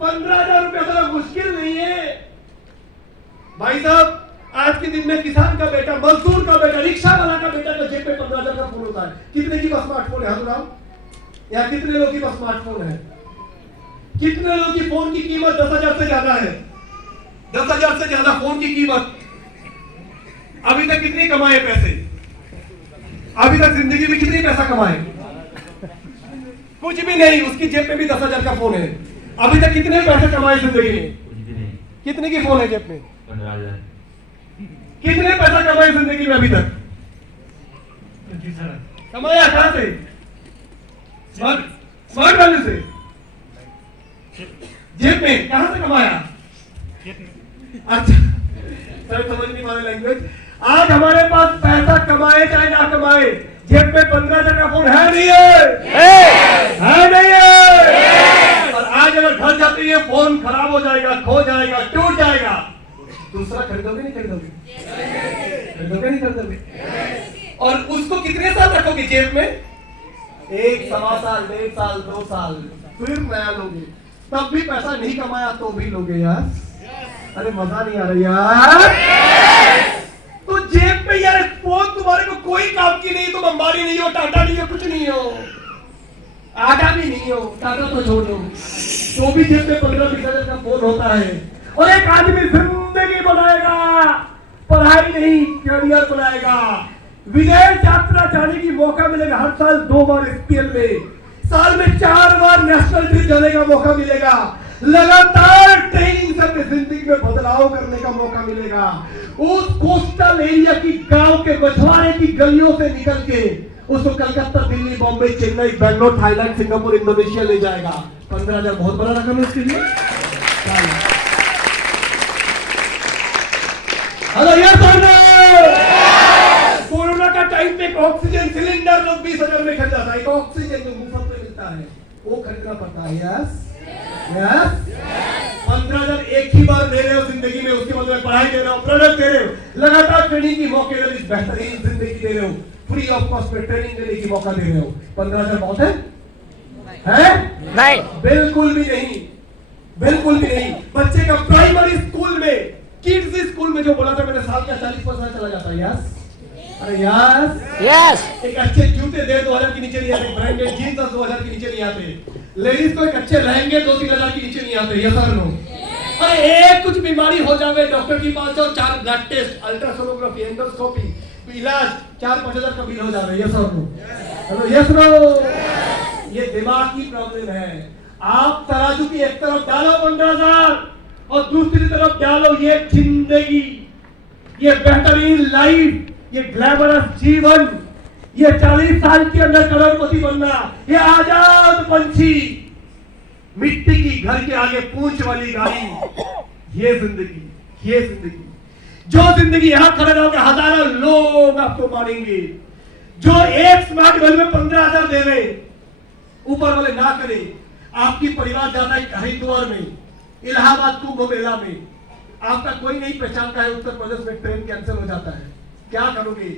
15,000 रुपया तो मुश्किल नहीं है भाई साहब। आज के दिन में किसान का बेटा, मजदूर का बेटा, रिक्शा वाला का बेटा का जेब में 15,000 का फोन होता है। कितने की पास स्मार्टफोन है? हाथुराम, या कितने लोगों के पास स्मार्टफोन है? कितने लोगों की फोन की कीमत 10,000 से ज्यादा है? 10,000 से ज्यादा फोन की कीमत। अभी तक कितने कमाए पैसे? अभी तक जिंदगी में कितनी पैसा कमाए? कुछ भी नहीं। उसकी जेब में भी 10,000 का फोन है। अभी तक कितने पैसे कमाए जिंदगी में? कितने की फोन है जेब में? 15,000। कितने पैसा कमाए जिंदगी में अभी तक? कमाया कहां से? स्मार्ट वैल्यू से, जेब में। कहां से कमाया? अच्छा सर समझ नहीं पा रहे लैंग्वेज। आज हमारे पास पैसा कमाए चाहे ना कमाए, जेब में 15,000 का फोन है नहीं है नहीं है। और आज अगर घर जाते ही फोन खराब हो जाएगा, खो जाएगा, टूट जाएगा, दूसरा खरीदोगे नहीं खरीदोगे? खरीदोगे नहीं खरीदोगे? और उसको कितने साल रखोगे जेब में? 1, सवा साल, 1.5 साल, 2 साल, फिर नया लोगे। तब भी पैसा नहीं कमाया तो भी लोगे यार। अरे मजा नहीं आ रहा यार। तो जेब में यार फोन तुम्हारे को कोई काम की नहीं, तुम अंबानी नहीं हो, टाटा नहीं हो, कुछ नहीं हो, आटा भी नहीं हो, टाटा तो छोड़ दो, तो भी जेब में 15-20 हजार का फोन होता है। और एक आदमी जिंदगी बनाएगा, पढ़ाई नहीं करियर बनाएगा, विदेश यात्रा जाने की मौका मिलेगा हर साल 2 बार एसपीएल में, साल में 4 बार नेशनल ट्रिप जाने का मौका मिलेगा, लगातार ट्रेनिंग से अपनी जिंदगी में बदलाव करने का मौका मिलेगा। उस कोस्टल एरिया की गांव के बछवाड़े की गलियों से निकल के उसको Calcutta, Delhi, Bombay, Chennai, Bangalore, Thailand, Singapore, Indonesia ले जाएगा। 15,000 बहुत बड़ा रकम है उसके लिए। हेलो कोरोना का टाइम पे ऑक्सीजन सिलेंडर लोग 20,000 में खरीदा था। एक ऑक्सीजन जो मुफ्त में मिलता है वो खरीदना पड़ता है। यस 15,000 एक ही बार दे रहे हो जिंदगी में, उसके बाद में पढ़ाई दे रहे हो, प्रोडक्ट दे रहे हो, लगातार ट्रेनिंग की मौके दे, बेहतरीन जिंदगी दे रहे हो, फ्री ऑफ कॉस्ट में ट्रेनिंग देने की मौका दे रहे हो। 15,000 बहुत है? नहीं, बिल्कुल भी नहीं, बिल्कुल भी नहीं। बच्चे का प्राइमरी स्कूल में, किड्स स्कूल में जो बोला था मैंने, साल का 40% चला जाता है। यस अरे यस। एक अच्छे जूते 2,000 के नीचे नहीं आते, ब्रांडेड जीन्स 2,000 के नीचे नहीं आते, लेडीज को एक अच्छे लहंगे 2-3 के नीचे नहीं आते। यस और नो? अरे एक कुछ बीमारी हो जावे, डॉक्टर के पास जाओ, 4 ब्लड टेस्ट, अल्ट्रासोनोग्राफी, एंडोस्कोपी, इलाज 4-5 हजार का बिल हो जावे। यस और नो? Hello yes no? ये दिमाग की प्रॉब्लम है। आप तराजू की एक तरफ डालो 15,000 और दूसरी तरफ डालो ये जिंदगी, ये बेहतरीन लाइफ, ये ग्लैमरस जीवन, ये 40 साल के अंदर करोड़पति बनना, ये आजाद पंछी, मिट्टी की घर के आगे पूंछ वाली गाड़ी, ये जिंदगी, ये जिंदगी। जो जिंदगी यहां खड़े रहोगे हजारों लोग आपको मारेंगे। जो एक स्मार्ट घर में 15,000 दे रहे, ऊपर वाले ना करे। आपकी परिवार जाता है हरिद्वार में, इलाहाबाद कुंभ मेला में, आपका कोई नहीं पहचानता है, उत्तर प्रदेश में ट्रेन कैंसिल हो जाता है, क्या करोगे?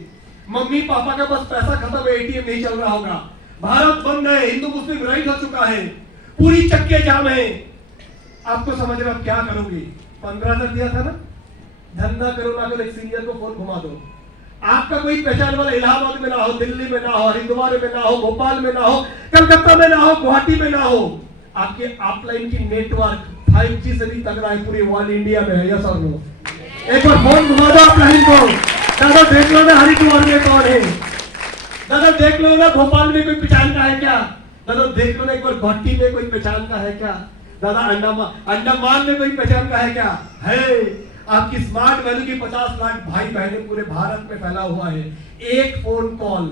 मम्मी पापा का बस पैसा खत्म है, एटीएम नहीं चल रहा होगा, भारत बंद है, हिंदू मुस्लिम लड़ाई हो चुका है, पूरी चक्के जाम है, आपको समझ रहे आप क्या करोगे? 15,000 दिया था ना, धंधा करो ना करो, एक सीनियर को फोन घुमा दो। आपका कोई पहचान वाला इलाहाबाद में ना हो, दिल्ली में ना हो, हरिद्वार में ना हो, भोपाल में ना हो, कलकत्ता में ना हो, गुवाहाटी में ना हो, आपके ऑफलाइन की नेटवर्क 5G से भी तगड़ा है, पूरे वर्ल्ड इंडिया में है। यस और नो? एक बार फोन घुमा दो ऑफलाइन को, दादा देख लो ना हरिद्वार में कौन है, दादा देख लो ना भोपाल में कोई पहचान का है क्या, दादा देख लो ना एक बार गुवाहाटी में कोई पहचान का है क्या, दादा अंडमान में कोई पहचान का है क्या? है। आपकी स्मार्ट वैल्यू की 50 लाख भाई बहनें पूरे भारत में फैला हुआ है। एक फोन कॉल,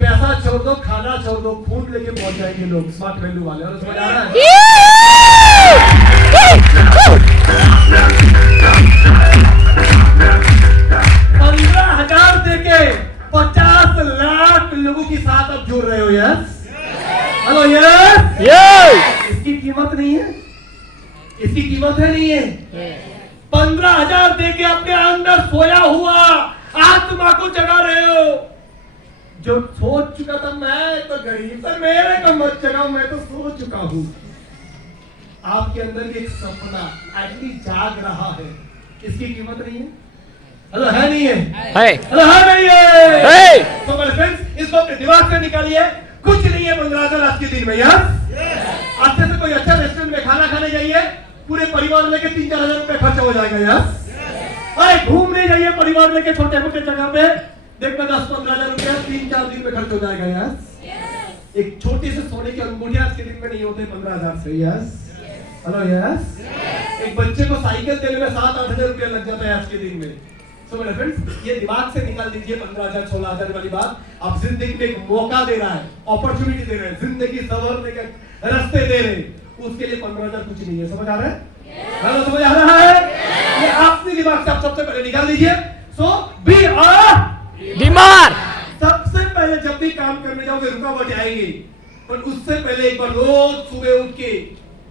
पैसा छोड़ दो, खाना छोड़ दो, खून लेके पहुंच जाएंगे लोग स्मार्ट वैल्यू वाले। और समझ आ रहा है? 15,000 देके 50 लाख लोगों के साथ आप जुड़ रहे हो। Yes, hello, yes, yes. इसकी कीमत नहीं है, इसकी कीमत है नहीं है। 15,000 देके अपने अंदर सोया हुआ आत्मा को जगा रहे हो। जो सोच चुका था मैं तो गरीब था, मेरे को मत जगाओ, मैं तो सो चुका हूं। आपके अंदर एक सपना एटलीस्ट जाग रहा है, इसकी कीमत नहीं है। हेलो, है नहीं है? हेलो, है नहीं है? तो मेरे फ्रेंड्स, इसको अपने दिमाग से निकालिए। कुछ नहीं है 15,000 आज के दिन में। यस, आज से कोई अच्छा रेस्टोरेंट में खाना खाने जाइए, पूरे परिवार लेके 3-4 हजार रुपए खर्चा हो जाएगा। यस, अरे घूमने जाइए परिवार लेके छोटे मोटे जगह पे, देखना 10-15 हजार रुपया 3-4 दिन में खर्च हो जाएगा। यस, एक छोटी से सोने की अंगूठी आज के दिन में नहीं होते 15,000 से। यस, हेलो, यस, एक बच्चे को साइकिल देने में 7-8 हजार रुपया लग जाता है आज के दिन में। तो मेरे फ्रेंड्स, ये दिमाग से निकाल दीजिए 15,000 16,000 वाली बात। आप जिंदगी में एक मौका दे रहा है, अपॉर्चुनिटी दे रहे हैं, जिंदगी संवरने के रास्ते दे रहे हैं, उसके लिए 15,000 कुछ नहीं है। समझ आ रहा है? हेलो, समझ आ रहा है? ये आपके दिमाग से आप सबसे पहले निकाल दीजिए। सो बी अ बीमार। सबसे पहले जब भी काम करने जाओगे रुकावटें आएंगी, पर उससे पहले एक बार रोज सुबह उठ के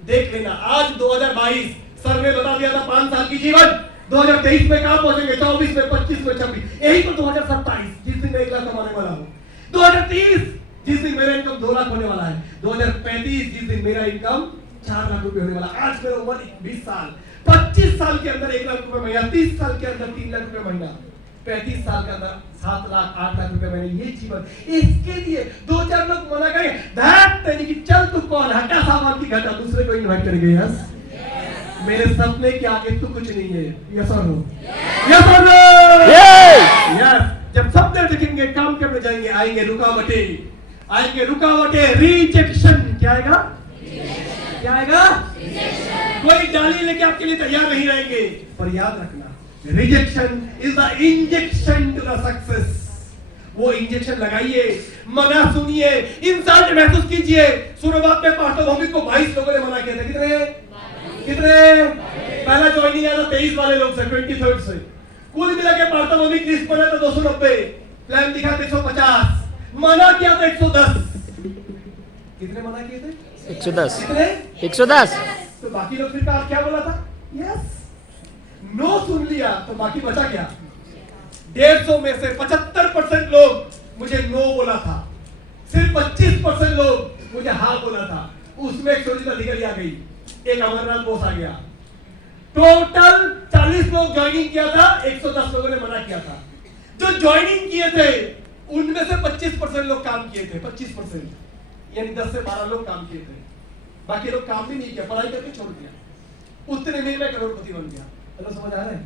देख लेना। आज 2022, सर ने बता दिया था 5 साल की जीवन, 2023 में कहां पहुंचेंगे, 24 में, 25 में, 26, यही तो 2027 जिस दिन मैं 1 लाख कमाने वाला हूं, 2030 जिस दिन मेरा इनकम 2 लाख होने वाला है, 2035 जिस दिन मेरा इनकम 4 लाख रुपए होने वाला। आज मेरा उम्र 20 साल, 25 साल के अंदर 1 लाख रुपए महीना, 30 साल के अंदर 3 लाख रुपए महीना, 35 साल के अंदर 7 लाख 8 लाख रुपए महीने। ये जीवन, इसके लिए 2-4 लोग मना करेंगे, दैट यानी कि चल तू कौन, हटा सामान की घटा, दूसरे को इनवाइट करेंगे। यस, मेरे सपने के आगे तो कुछ नहीं है। यस और नो? यस और नो? यस। जब सपने देखेंगे, काम करने जाएंगे, आएंगे रुकावटें, रिजेक्शन। क्या आएगा? क्या आएगा? कोई डाली लेके आपके लिए तैयार नहीं रहेंगे। पर याद रखना, rejection is the injection to the success. वो इंजेक्शन लगाइए, मना सुनिए, इंसल्ट महसूस कीजिए। शुरुआत में पार्थोभौमिक को 22 लोगों ने मना किया था। कितने? पहला ज्वाइनिंग आया था 23 वाले लोग से, 23rd से। कुल मिला के पार्थोभौमिक लिस्ट बना था 290, प्लान दिखा था 150, मना किया था 110। कितने मना किए थे? 110। कितने? 110। तो बाकी लोग फिर क्या बोला था? यस, नो सुन लिया, तो बाकी बचा क्या? 150 में से 75% लोग मुझे नो बोला था, सिर्फ 25% लोग मुझे हाँ बोला था। उसमें एक छोटी सी अधिकारी आ गई, एक अमरनाथ बोस आ गया। टोटल 40 लोग ज्वाइनिंग किया था, 110 लोगों ने मना किया था। जो ज्वाइनिंग किए थे उनमें से 25% लोग काम किए थे, 25%, यानी 10 से 12 लोग काम किए थे। बाकी लोग काम भी नहीं किया, पढ़ाई करके छोड़ दिया। उतने में मैं करोड़पति बन गया। हेलो, समझ आ रहा है?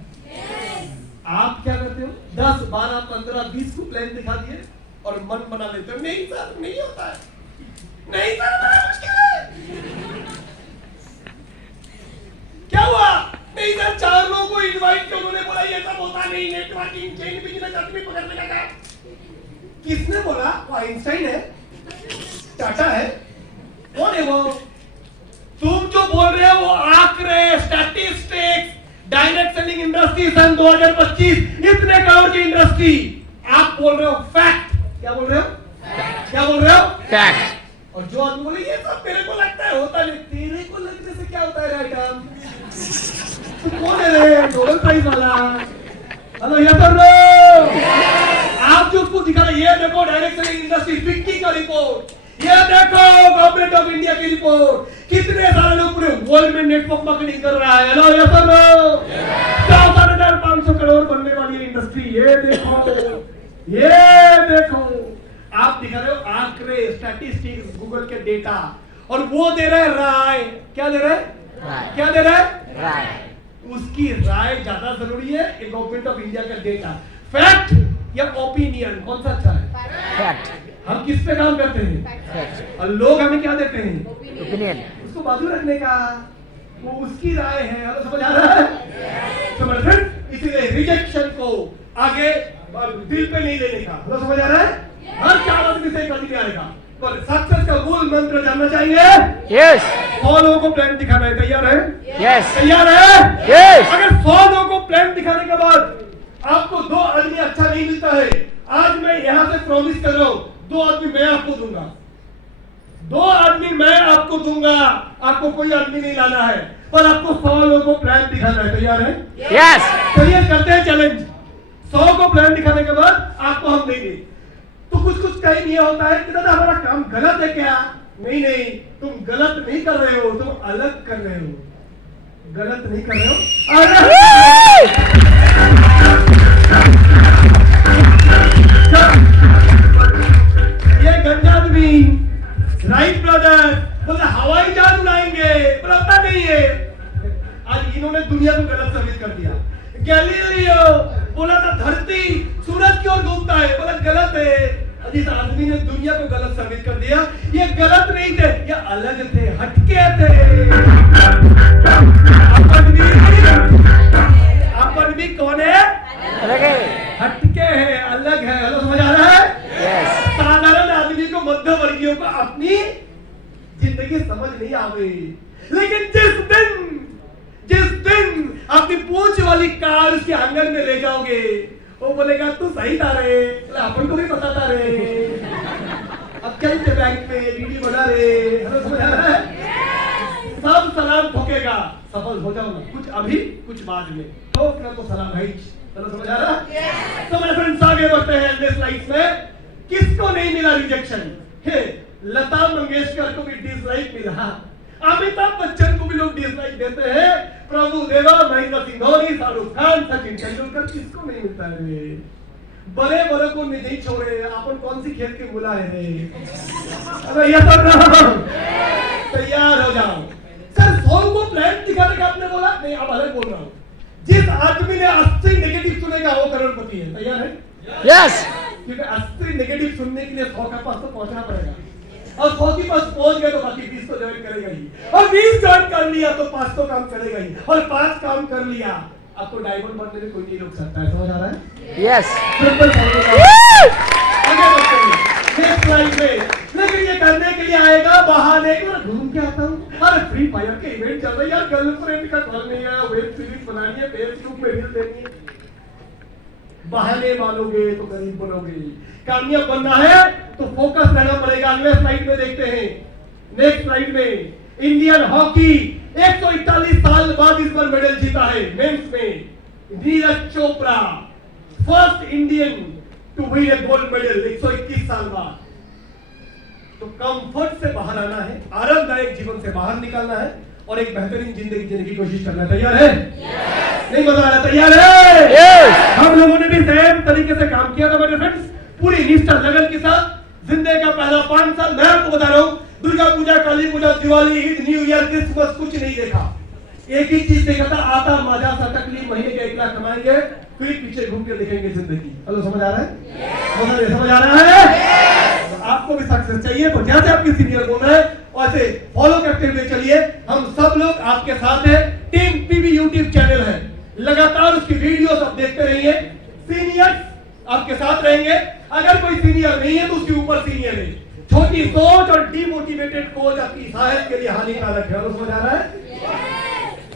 आप क्या करते हो? 10, 12, 15, 20 को प्लान दिखा दिए और मन बना लेते हो, नहीं सर नहीं होता है, नहीं सर बड़ा मुश्किल है। क्या हुआ? नहीं सर, 4 लोगों को इनवाइट किया, उन्होंने बोला ये सब होता नहीं, नेटवर्किंग चेन बिजनेस आदमी पकड़ने का काम। किसने बोला? वो आइंस्टाइन है, टाटा है, कौन है वो? तुम जो बोल रहे हो वो आंकड़े, स्टैटिस्टिक्स, डायरेक्ट सेलिंग इंडस्ट्री सन 2025 इतने करोड़ की इंडस्ट्री। आप बोल रहे हो फैक्ट। क्या बोल रहे हो? क्या बोल रहे हो? फैक्ट। और जो आदमी बोले ये सब मेरे को लगता है, होता नहीं। तेरे को लगने से क्या होता है आइटम? तू कौन है रे? नोबेल प्राइज वाला। हेलो, ये कर लो। आप जो उसको दिखा रहे, ये देखो डायरेक्ट सेलिंग इंडस्ट्री फिक्की का रिपोर्ट, ये देखो गवर्नमेंट ऑफ इंडिया की रिपोर्ट, कितने सारे लोग पूरे वर्ल्ड में नेटवर्क मार्केटिंग कर रहा है। हेलो, ये सब 4,500 करोड़ बनने वाली है इंडस्ट्री। ये देखो आप दिखा रहे हो आंकड़े, स्टैटिस्टिक्स, गूगल के डेटा, और वो दे रहे राय। क्या दे रहे? क्या दे रहे? राय। उसकी राय ज्यादा जरूरी है कि गवर्नमेंट ऑफ इंडिया का डेटा। फैक्ट या ओपिनियन, कौन सा अच्छा है? फैक्ट। हम किस पे काम करते हैं? फैक्ट। और लोग हमें क्या देते हैं? ओपिनियन। उसको बाजू रखने का, वो उसकी राय है। हेलो, समझ आ रहा है? समझ रहे? इसीलिए रिजेक्शन को आगे दिल पे नहीं लेने का। हेलो, समझ आ रहा है? हर 4 आदमी से कभी नहीं आएगा। पर सक्सेस का मूल मंत्र जानना चाहिए। यस 100 लोगों को प्लान दिखाना है, तैयार है? यस तैयार है? यस अगर 100 लोगों को प्लान दिखाने के बाद आपको 2 आदमी अच्छा नहीं मिलता है, आज मैं यहां से प्रॉमिस कर रहा हूं, 2 आदमी मैं आपको दूंगा। 2 आदमी मैं आपको दूंगा। आपको कोई आदमी नहीं लाना है, पर आपको 100 लोगों को प्लान दिखाना है। तैयार है? यस चलिए करते हैं चैलेंज। 100 को प्लान दिखाने के बाद आपको हम देंगे। तो कुछ टाइम ये होता है कि दादा हमारा काम गलत है क्या? नहीं, तुम गलत नहीं कर रहे हो, तुम अलग कर रहे हो। गलत नहीं कर रहे हो, ये गंजा आदमी राइट ब्रदर बोले हवाई जहाज उड़ाएंगे, पर होता नहीं है। आज इन्होंने दुनिया को गलत साबित कर दिया। गैलीलियो बोला था धरती सूरज की ओर घूमता है, बोला गलत है। इस आदमी ने दुनिया को गलत साबित कर दिया। ये गलत नहीं थे, ये अलग थे, हटके थे। अपन भी कौन है? अलग है। हटके है, अलग है। हेलो, समझ आ रहा है? यस साधारण आदमी को, मध्य वर्गीयों को अपनी जिंदगी समझ नहीं आवे। लेकिन जिस दिन अपनी पूंछ वाली कार उसके आंगन में ले जाओगे, वो बोलेगा तू सही था रे, अपन को भी पता था रे, अब चलते बैंक में डीडी बना रे। हेलो, समझ आ रहा है? सब सलाम ठोकेगा, सफल हो जाओ ना, कुछ अभी कुछ बाद में ठोकना तो सलाम है। चलो, समझ आ रहा है? तो मेरे फ्रेंड्स आगे बढ़ते हैं नेक्स्ट लाइफ में। किसको नहीं मिला रिजेक्शन? हे, लता मंगेशकर को भी डिसलाइक मिला, अमिताभ बच्चन को भी लोग डिसलाइक देते हैं, प्रभु देवा, महेंद्र सिंह धोनी, शाहरुख खान, सचिन तेंदुलकर, किसको नहीं मिलता है रे? बड़े को नहीं छोड़े, अपन कौन सी खेल के बुलाए रे? अबे ये सब रहा, तैयार हो जाओ। सर 100 को प्लान दिखाने का आपने बोला, नहीं अब अलग बोल रहा हूँ। जिस आदमी ने 80 नेगेटिव सुनेगा वो करोड़पति है। तैयार है? यस क्योंकि 80 नेगेटिव सुनने के लिए 100 के पास तो पहुंचना पड़ेगा, और 100 के पास पहुंच गए तो बाकी 20 तो ज्वाइन करेगा ही, और 20 ज्वाइन कर लिया तो 5 तो काम करेगा ही, और 5 काम कर लिया आपको डायमंड बनने में कोई नहीं रोक सकता है। समझ आ रहा है? यस सिंपल आगे बढ़ते हैं नेक्स्ट लाइफ में। लेकिन ये करने के लिए आएगा बहाने को, घूम के आता हूँ, अरे फ्री फायर के इवेंट चल रहा है यार, गर्लफ्रेंड का कॉल नहीं है, वेब सीरीज बनानी है, फेसबुक में रील देनी है। बहाने मानोगे तो गरीब बनोगे। कामयाब बनना है तो फोकस रहना पड़ेगा। अगले स्लाइड में देखते हैं। नेक्स्ट स्लाइड में इंडियन हॉकी 141 साल बाद इस बार मेडल जीता है मेंस में। Neeraj Chopra first Indian to win a gold medal 121 साल बाद। तो कंफर्ट से बाहर आना है, आरामदायक जीवन से बाहर निकलना है, और एक बेहतरीन जिंदगी जीने की कोशिश करना है। तैयार है? नहीं मजा आ रहा? तैयार है? हम लोगों ने भी सेम तरीके से काम किया था मेरे फ्रेंड्स, पूरी निष्ठा लगन के साथ। जिंदगी का पहला 5 साल मैं आपको बता रहा हूँ, Durga Puja, Kali Puja, Diwali, Eid, new year, Christmas कुछ नहीं देखा। एक ही चीज देखा था, आता माजा सटकली, महीने के 1 लाख कमाएंगे, फिर पीछे घूम के लिखेंगे जिंदगी। हेलो, समझ आ रहा है? समझ आ रहा है? तो आपको भी सक्सेस चाहिए तो जैसे आपकी सीनियर बोल रहे हैं वैसे फॉलो करते हुए चलिए। हम सब लोग आपके साथ हैं। टीम पीवी यूट्यूब चैनल है, लगातार उसकी वीडियोस आप देखते रहिए। सीनियर्स आपके साथ रहेंगे। अगर कोई सीनियर नहीं है तो उसके ऊपर सीनियर है। छोटी सोच और डीमोटिवेटेड कोच आपकी सहायता के लिए हानिकारक है। समझ आ रहा है?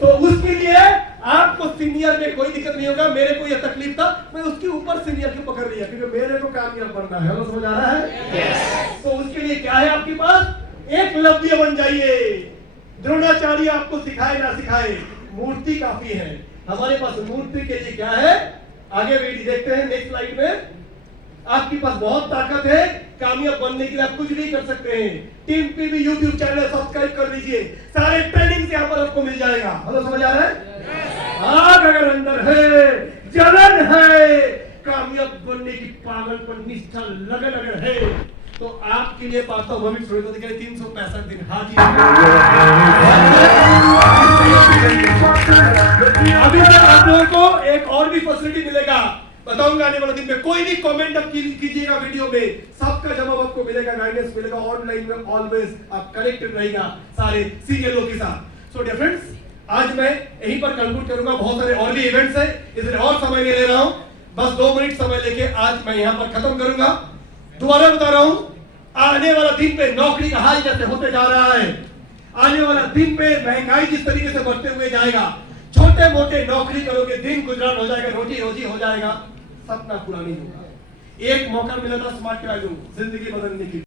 तो उसके लिए आपको सीनियर में कोई दिक्कत नहीं होगा। मेरे को यह तकलीफ था, मैं उसके ऊपर सीनियर को पकड़ लिया क्योंकि मेरे को कामयाब बनना है। समझ आ रहा है? तो उसके लिए क्या है आपके पास? एकलव्य बन जाइए। द्रोणाचार्य आपको सिखाए ना सिखाए, मूर्ति काफी है। हमारे पास मूर्ति के लिए क्या है? आगे वीडियो देखते हैं नेक्स्ट स्लाइड में। आपके पास बहुत ताकत है, कामयाब बनने के लिए आप कुछ भी कर सकते हैं। Team PV YouTube channel subscribe कर लीजिए, सारे ट्रेनिंग यहाँ पर आपको मिल जाएगा। हेलो, समझ आ रहा है? आग अगर अंदर है, जलन है, कामयाब बनने की पागलपन, निष्ठा, लगन अगर है तो आपके लिए पाता हूं भविष्य में 365 दिन हाजिर। अभी तक आप लोगों को एक और भी फैसिलिटी मिलेगा, बस बताऊंगा आने वाले दिन में। कोई भी कमेंट अब कीजिएगा वीडियो में, सबका जवाब आपको मिलेगा, गाइडेंस मिलेगा। ऑनलाइन में ऑलवेज आप कनेक्टेड रहेगा सारे सीरियलों के साथ। सो डियर फ्रेंड्स, आज मैं यहीं पर कंक्लूड करूंगा। बहुत सारे और भी इवेंट्स है, इसलिए और समय नहीं ले रहा हूं। बस 2 मिनट समय लेके आज मैं यहां पर खत्म करूंगा। दोबारा बता रहा हूं, आने वाला दिन पे नौकरी का हाल जैसे होते जा रहा है, आने वाला दिन पे महंगाई जिस तरीके से बढ़ते हुए जाएगा, छोटे मोटे नौकरी करोगे, दिन गुजरान हो जाएगा, रोजी रोजी हो जाएगा, सपना पूरा नहीं होगा। एक मौका मिला था स्मार्ट क्लास जिंदगी बदलने की।